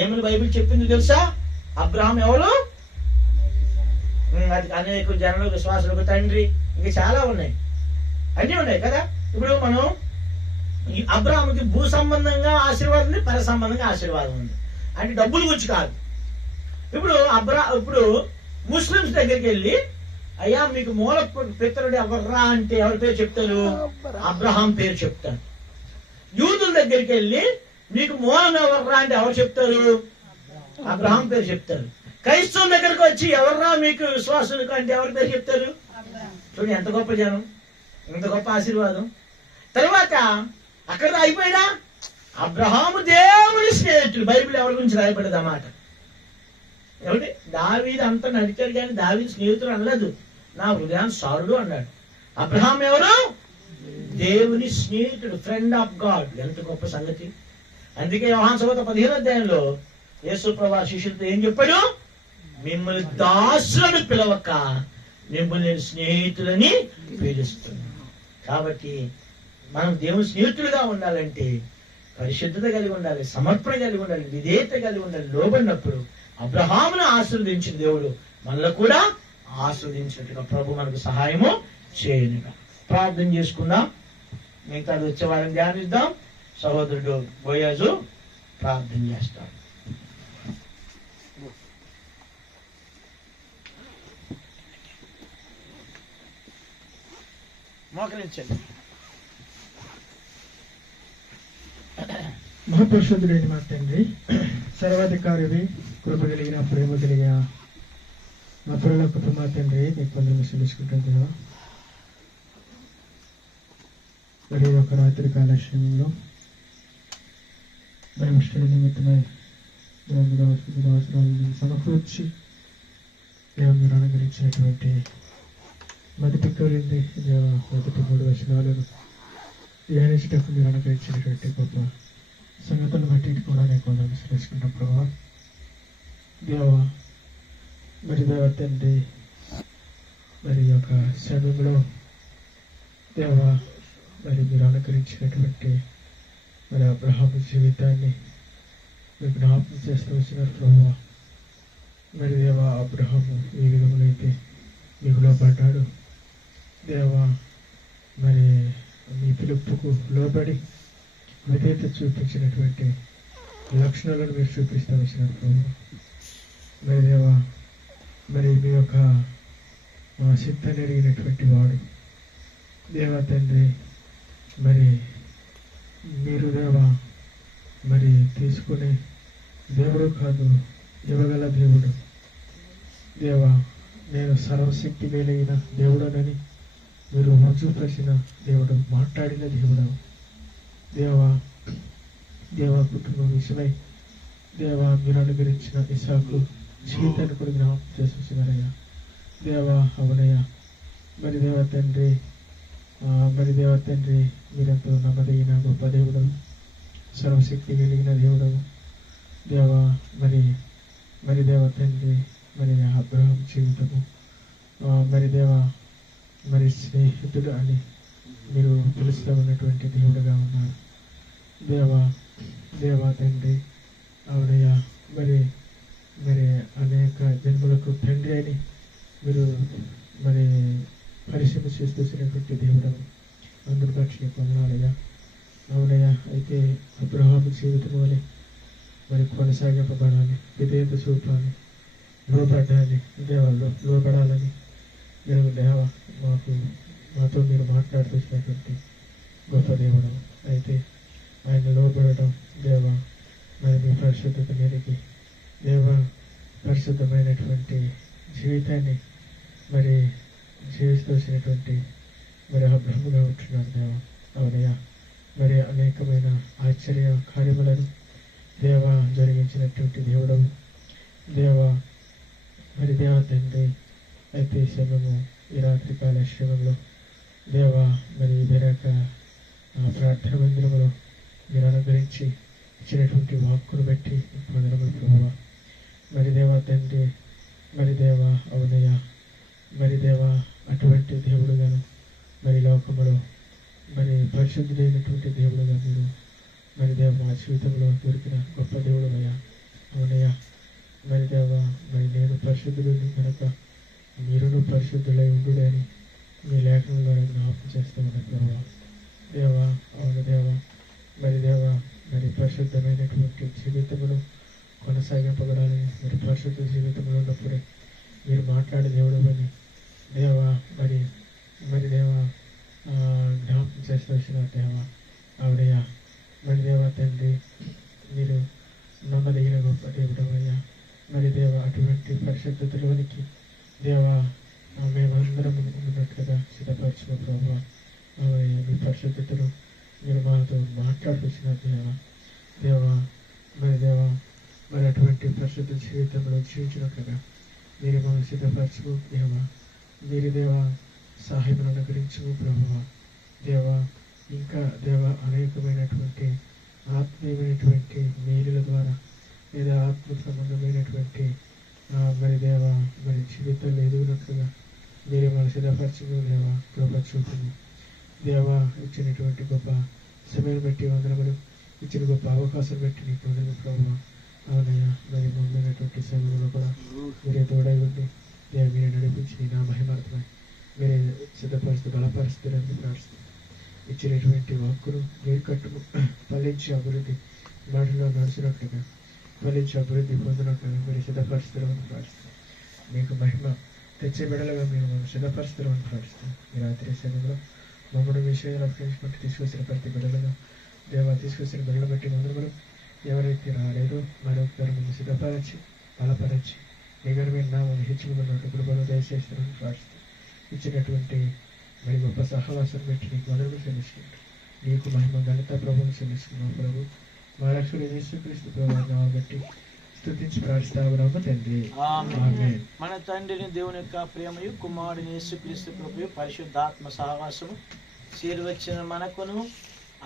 ఏమని బైబిల్ చెప్పింది తెలుసా? అబ్రహాం ఎవరు? అది అనేక జనులకు, విశ్వాసులకు తండ్రి. ఇంకా చాలా ఉన్నాయి, అన్నీ ఉన్నాయి కదా. ఇప్పుడు మనం ఈ అబ్రహాముకి భూ సంబంధంగా ఆశీర్వాదం ఉంది, పర సంబంధంగా ఆశీర్వాదం ఉంది. అంటే డబ్బుల గురించి కాదు. ఇప్పుడు ముస్లిమ్స్ దగ్గరికి వెళ్ళి, అయ్యా మీకు మూల పితరుడు ఎవర్రా అంటే ఎవరి పేరు చెప్తారు? అబ్రహాం పేరు చెప్తారు. యూదుల దగ్గరికి వెళ్ళి మీకు మూలం ఎవర్రా అంటే ఎవరు చెప్తారు? అబ్రహాం పేరు చెప్తారు. క్రైస్తవుల దగ్గరకు వచ్చి ఎవర్రా మీకు విశ్వాసులకు అంటే ఎవరి పేరు చెప్తారు? చూడండి ఎంత గొప్ప జనం, ఎంత గొప్ప ఆశీర్వాదం. తర్వాత అక్కడ అయిపోయినా అబ్రహాము దేవుని స్నేహితుడు. బైబిల్ ఎవరి గురించి రాయబడదు అన్నమాట. ఏమిటి? దావీదు అంతా నడిచాడు కానీ దావీదు స్నేహితుడు అనలేదు, నా హృదయానుసారుడు అన్నాడు. అబ్రహాం ఎవరు? దేవుని స్నేహితుడు, ఫ్రెండ్ ఆఫ్ గాడ్. ఎంత గొప్ప సంగతి. అందుకే యోహాను సువార్త 15వ అధ్యాయంలో యేసు ప్రభువు శిష్యులతో ఏం చెప్పాడు? మిమ్మల్ని దాసులను పిలవక మిమ్మల్ని నేను స్నేహితులని పిలుస్తున్నాను. కాబట్టి మనం దేవుని స్నేహితులుగా ఉండాలంటే పరిశుద్ధత కలిగి ఉండాలి, సమర్పణ కలిగి ఉండాలి, విధేయత కలిగి ఉండాలి. లోబడినప్పుడు అబ్రహామును ఆశీర్వదించిన దేవుడు మనల్ని కూడా ఆశీర్వదించినట్టుగా ప్రభు మనకు సహాయము చేయనుగా. ప్రార్థన చేసుకుందాం. మిగతాది వచ్చే వారిని ధ్యానిద్దాం. సహోదరుడు బోయాజు ప్రార్థన చేస్తాడు. మోకరించండి. మహాపరిశుద్ధుడైన మా తండ్రి, సర్వాధికారివి, కృప కలిగిన, ప్రేమ కలిగిన మా పరులకు మా తండ్రి, నీకు వందనాలు చెల్లించుకుంటున్నా. మరి ఒక రాత్రి కాలక్షేమంలో భయముష్టి నిమిత్తమై అవసరాలను సమకూర్చి మీరు అనుగ్రహించినటువంటి మొదటి 3 వచనాలను ధ్యానించటకు మీరు అనుగ్రహించినటువంటి గొప్ప సంగతులు బట్టి కూడా నీకు వందనాలు చెల్లించుకుంటాం ప్రభావ. దేవా, మరి దేవ తండ్రి, మరి యొక్క సమయంలో దేవా, మరి మీరు అనుకరించినటువంటి మరి అబ్రహాము జీవితాన్ని మీరు జ్ఞాపకం చేస్తూ వచ్చినారు ప్రభావ. మరి దేవా, అబ్రహాము ఏ విధములైతే మీకు లోపడ్డాడు దేవా, మరి మీ పిలుపుకు లోబడి విధేయత చూపించినటువంటి లక్షణాలను మీరు చూపిస్తూ వచ్చినారు ప్రభావ. మరి దేవా, మరి మీ యొక్క సిద్ధాన్ని అడిగినటువంటి వాడు దేవా తండ్రి, మరి మీరు దేవా మరి తీసుకునే దేవుడు కాదు, ఇవ్వగల దేవుడు. దేవా, నేను సర్వశక్తి కలిగిన దేవుడనని మీరు రుజువుపరిచిన దేవుడు, మాట్లాడిన దేవుడు. దేవా కుటుంబం విషయమై దేవా మీరు అనుగ్రహించిన ఇసాకు జీవితాన్ని కూడా జ్ఞాపకం చేస్తున్నారయ్యా. దేవా అవునయ్యా. మరి దేవా తండ్రి మీరెంతో నమ్మదగిన గొప్ప దేవుడు, సర్వశక్తి కలిగిన దేవుడు. దేవా మరి దేవా తండ్రి మరి అబ్రహాం జీవితము మరి స్నేహితుడు అని మీరు పిలుస్తూ ఉన్నటువంటి దేవుడుగా ఉన్నారు. దేవా తండ్రి అవునయ్యా. మరి అనేక జన్మలకు తండ్రి అని మీరు పరిశ్రమ చేస్తున్నటువంటి దేవుడు. అందరి పక్షి పొందాలయ్యా. అవునయ్యా. అయితే అబ్రహాం జీవితం వలె కొనసాగింపబడాలి, విధేయత చూపాలి, లోపడాలని మాతో మీరు మాట్లాడుతున్నటువంటి గొప్ప దేవుడు. అయితే ఆయన లోపడటం మీ పరిశుద్ధత మీదకి పరిశుద్ధమైనటువంటి జీవితాన్ని జీవిస్తూసినటువంటి అబ్రహముగా ఉంటున్నారు అవునయ్యా. అనేకమైన ఆశ్చర్య కార్యములను జరిగించినటువంటి దేవుడు. తండ్రి అయితే శ్రమము ఈ రాత్రికాల శ్రమంలో వేరొక ప్రార్థన మందిరములో మీరు అనుగ్రహించి ఇచ్చినటువంటి వాక్కును బట్టి వందనములు ప్రభువా. తండ్రి అవునయ్యా. అటువంటి దేవుడుగాను లోకములో పరిశుద్ధుడైనటువంటి దేవుడుగా మీరు మా జీవితంలో దొరికిన గొప్ప దేవుడు అయ్యా. అవునయ్యా. నేను పరిశుద్ధుడు కనుక మీరును పరిశుద్ధులై ఉండుడని మీ లేఖనం ద్వారా జ్ఞాపకం చేస్తూ ఉన్నారు ప్రభువా. అవును పరిశుద్ధమైనటువంటి జీవితమును కొనసాగింపబడాలని పరిశుద్ధ జీవితంలో ఉన్నప్పుడే మీరు మాట్లాడే దేవుడు అని జ్ఞాపకం చేస్తూ వచ్చిన అవునయ్యా. తండ్రి మీరు నమ్మదగిన గొప్ప దేవుడు అయ్యా. అటువంటి పరిశుద్ధతలోనికి మేమందరం ఉన్నట్లుగా సిద్ధపరచిన ప్రభావ. మీ పరిశుద్ధతను మీరు మాతో మాట్లాడుతున్న అటువంటి పరిశుద్ధ జీవితంలో జీవించినట్లుగా మీరు మమ్మల్ని సిద్ధపరచు మీరు సహాయం అనుగ్రహించు ప్రభువ. ఇంకా అనేకమైనటువంటి ఆత్మీయమైనటువంటి మేలుల ద్వారా లేదా ఆత్మ సంబంధమైనటువంటి జీవితంలో ఎదుగునట్లుగా మీరు మన సిద్ధపరచు కృప చూపును. ఇచ్చినటువంటి గొప్ప సమయం బట్టి వందనములు, ఇచ్చిన గొప్ప అవకాశం బట్టి నీకు వందనములు ప్రభువా. అవునయ్యా. ముందున్నటువంటి సమయంలో కూడా మీరే తోడై ఉండి మీరే నడిపించి నా మహిమార్థమై మీరే సిద్ధపరుస్తూ బలపరుస్తున్నందుకు ప్రార్థిస్తూ ఇచ్చినటువంటి వాక్కును మీరు కట్టును ఫలించి అభివృద్ధి వాటిలో నడిచినట్లుగా ఫలించి అభివృద్ధి పొందినట్లుగా మీరు సిద్ధపరుస్తున్నామని ప్రార్థిస్తాం. మీకు మహిమ తెచ్చే బిడలుగా మీరు సిద్ధపరుస్తున్నామని ప్రార్థిస్తాం. ఈ రాత్రి సమయంలో మమ్మల్ని విషయాలు అప్పించుకుంటూ తీసుకొచ్చిన ప్రతి బిడలుగా తీసుకొచ్చిన బిడ్డలు బట్టి మందులు ఎవరైతే రాలేదో మరొకరు ముందు సిద్ధపరచి బలపరచి ఎగరు మీరు నామని హెచ్చుకున్నట్టు కృపను దయచేస్తారని ప్రార్థిస్తాం. ఇచ్చినటువంటి గొప్ప సహవాసం పెట్టి నీకు మొదలు చెల్లిస్తున్నాడు. నీకు మహిమ ఘనత ప్రభుత్వం చెల్లిస్తున్నావు ప్రభు. మా రక్షకుడు యేసుక్రీస్తు ప్రభువును బట్టి స్తుతించి ప్రార్థిస్తాము తండ్రి. మన తండ్రిని దేవుని యొక్క ప్రేమయు కుమారుని యేసుక్రీస్తు ప్రభువు పరిశుద్ధాత్మ సహవాసము చేరువచ్చిన మనకును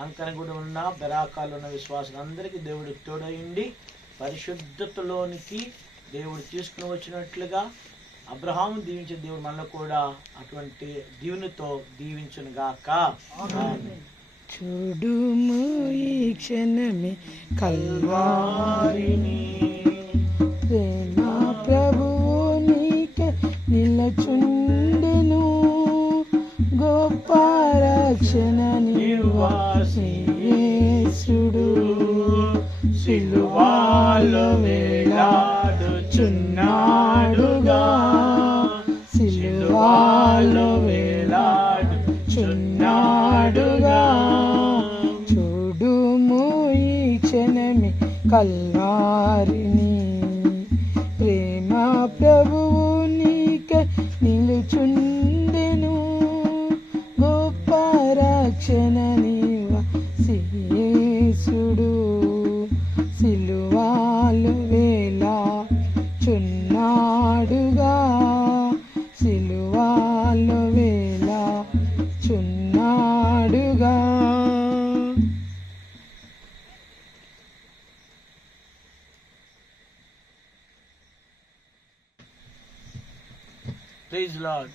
అంకనగుడు ఉన్న బెరాకాలు ఉన్న విశ్వాసం అందరికీ దేవుడు తోడయిండి పరిశుద్ధతలోనికి దేవుడు తీసుకుని వచ్చినట్లుగా అబ్రహాము దీవించిన దేవుడు మనలో కూడా అటువంటి దీవునితో దీవించును గాక. చూడుము ఈ క్షణమే కల్వారిని, ప్రేమ ప్రభువు నీకే నిలచుండెను, గొప్ప రక్షణ నివాసుడు సిలువలో వేలాడుచున్నాడుగా, సిలువలో వేలాడుచున్నాడుగా. చూడుము ఈ క్షణమే కల్వారిని, ప్రైజ్ లార్డ్.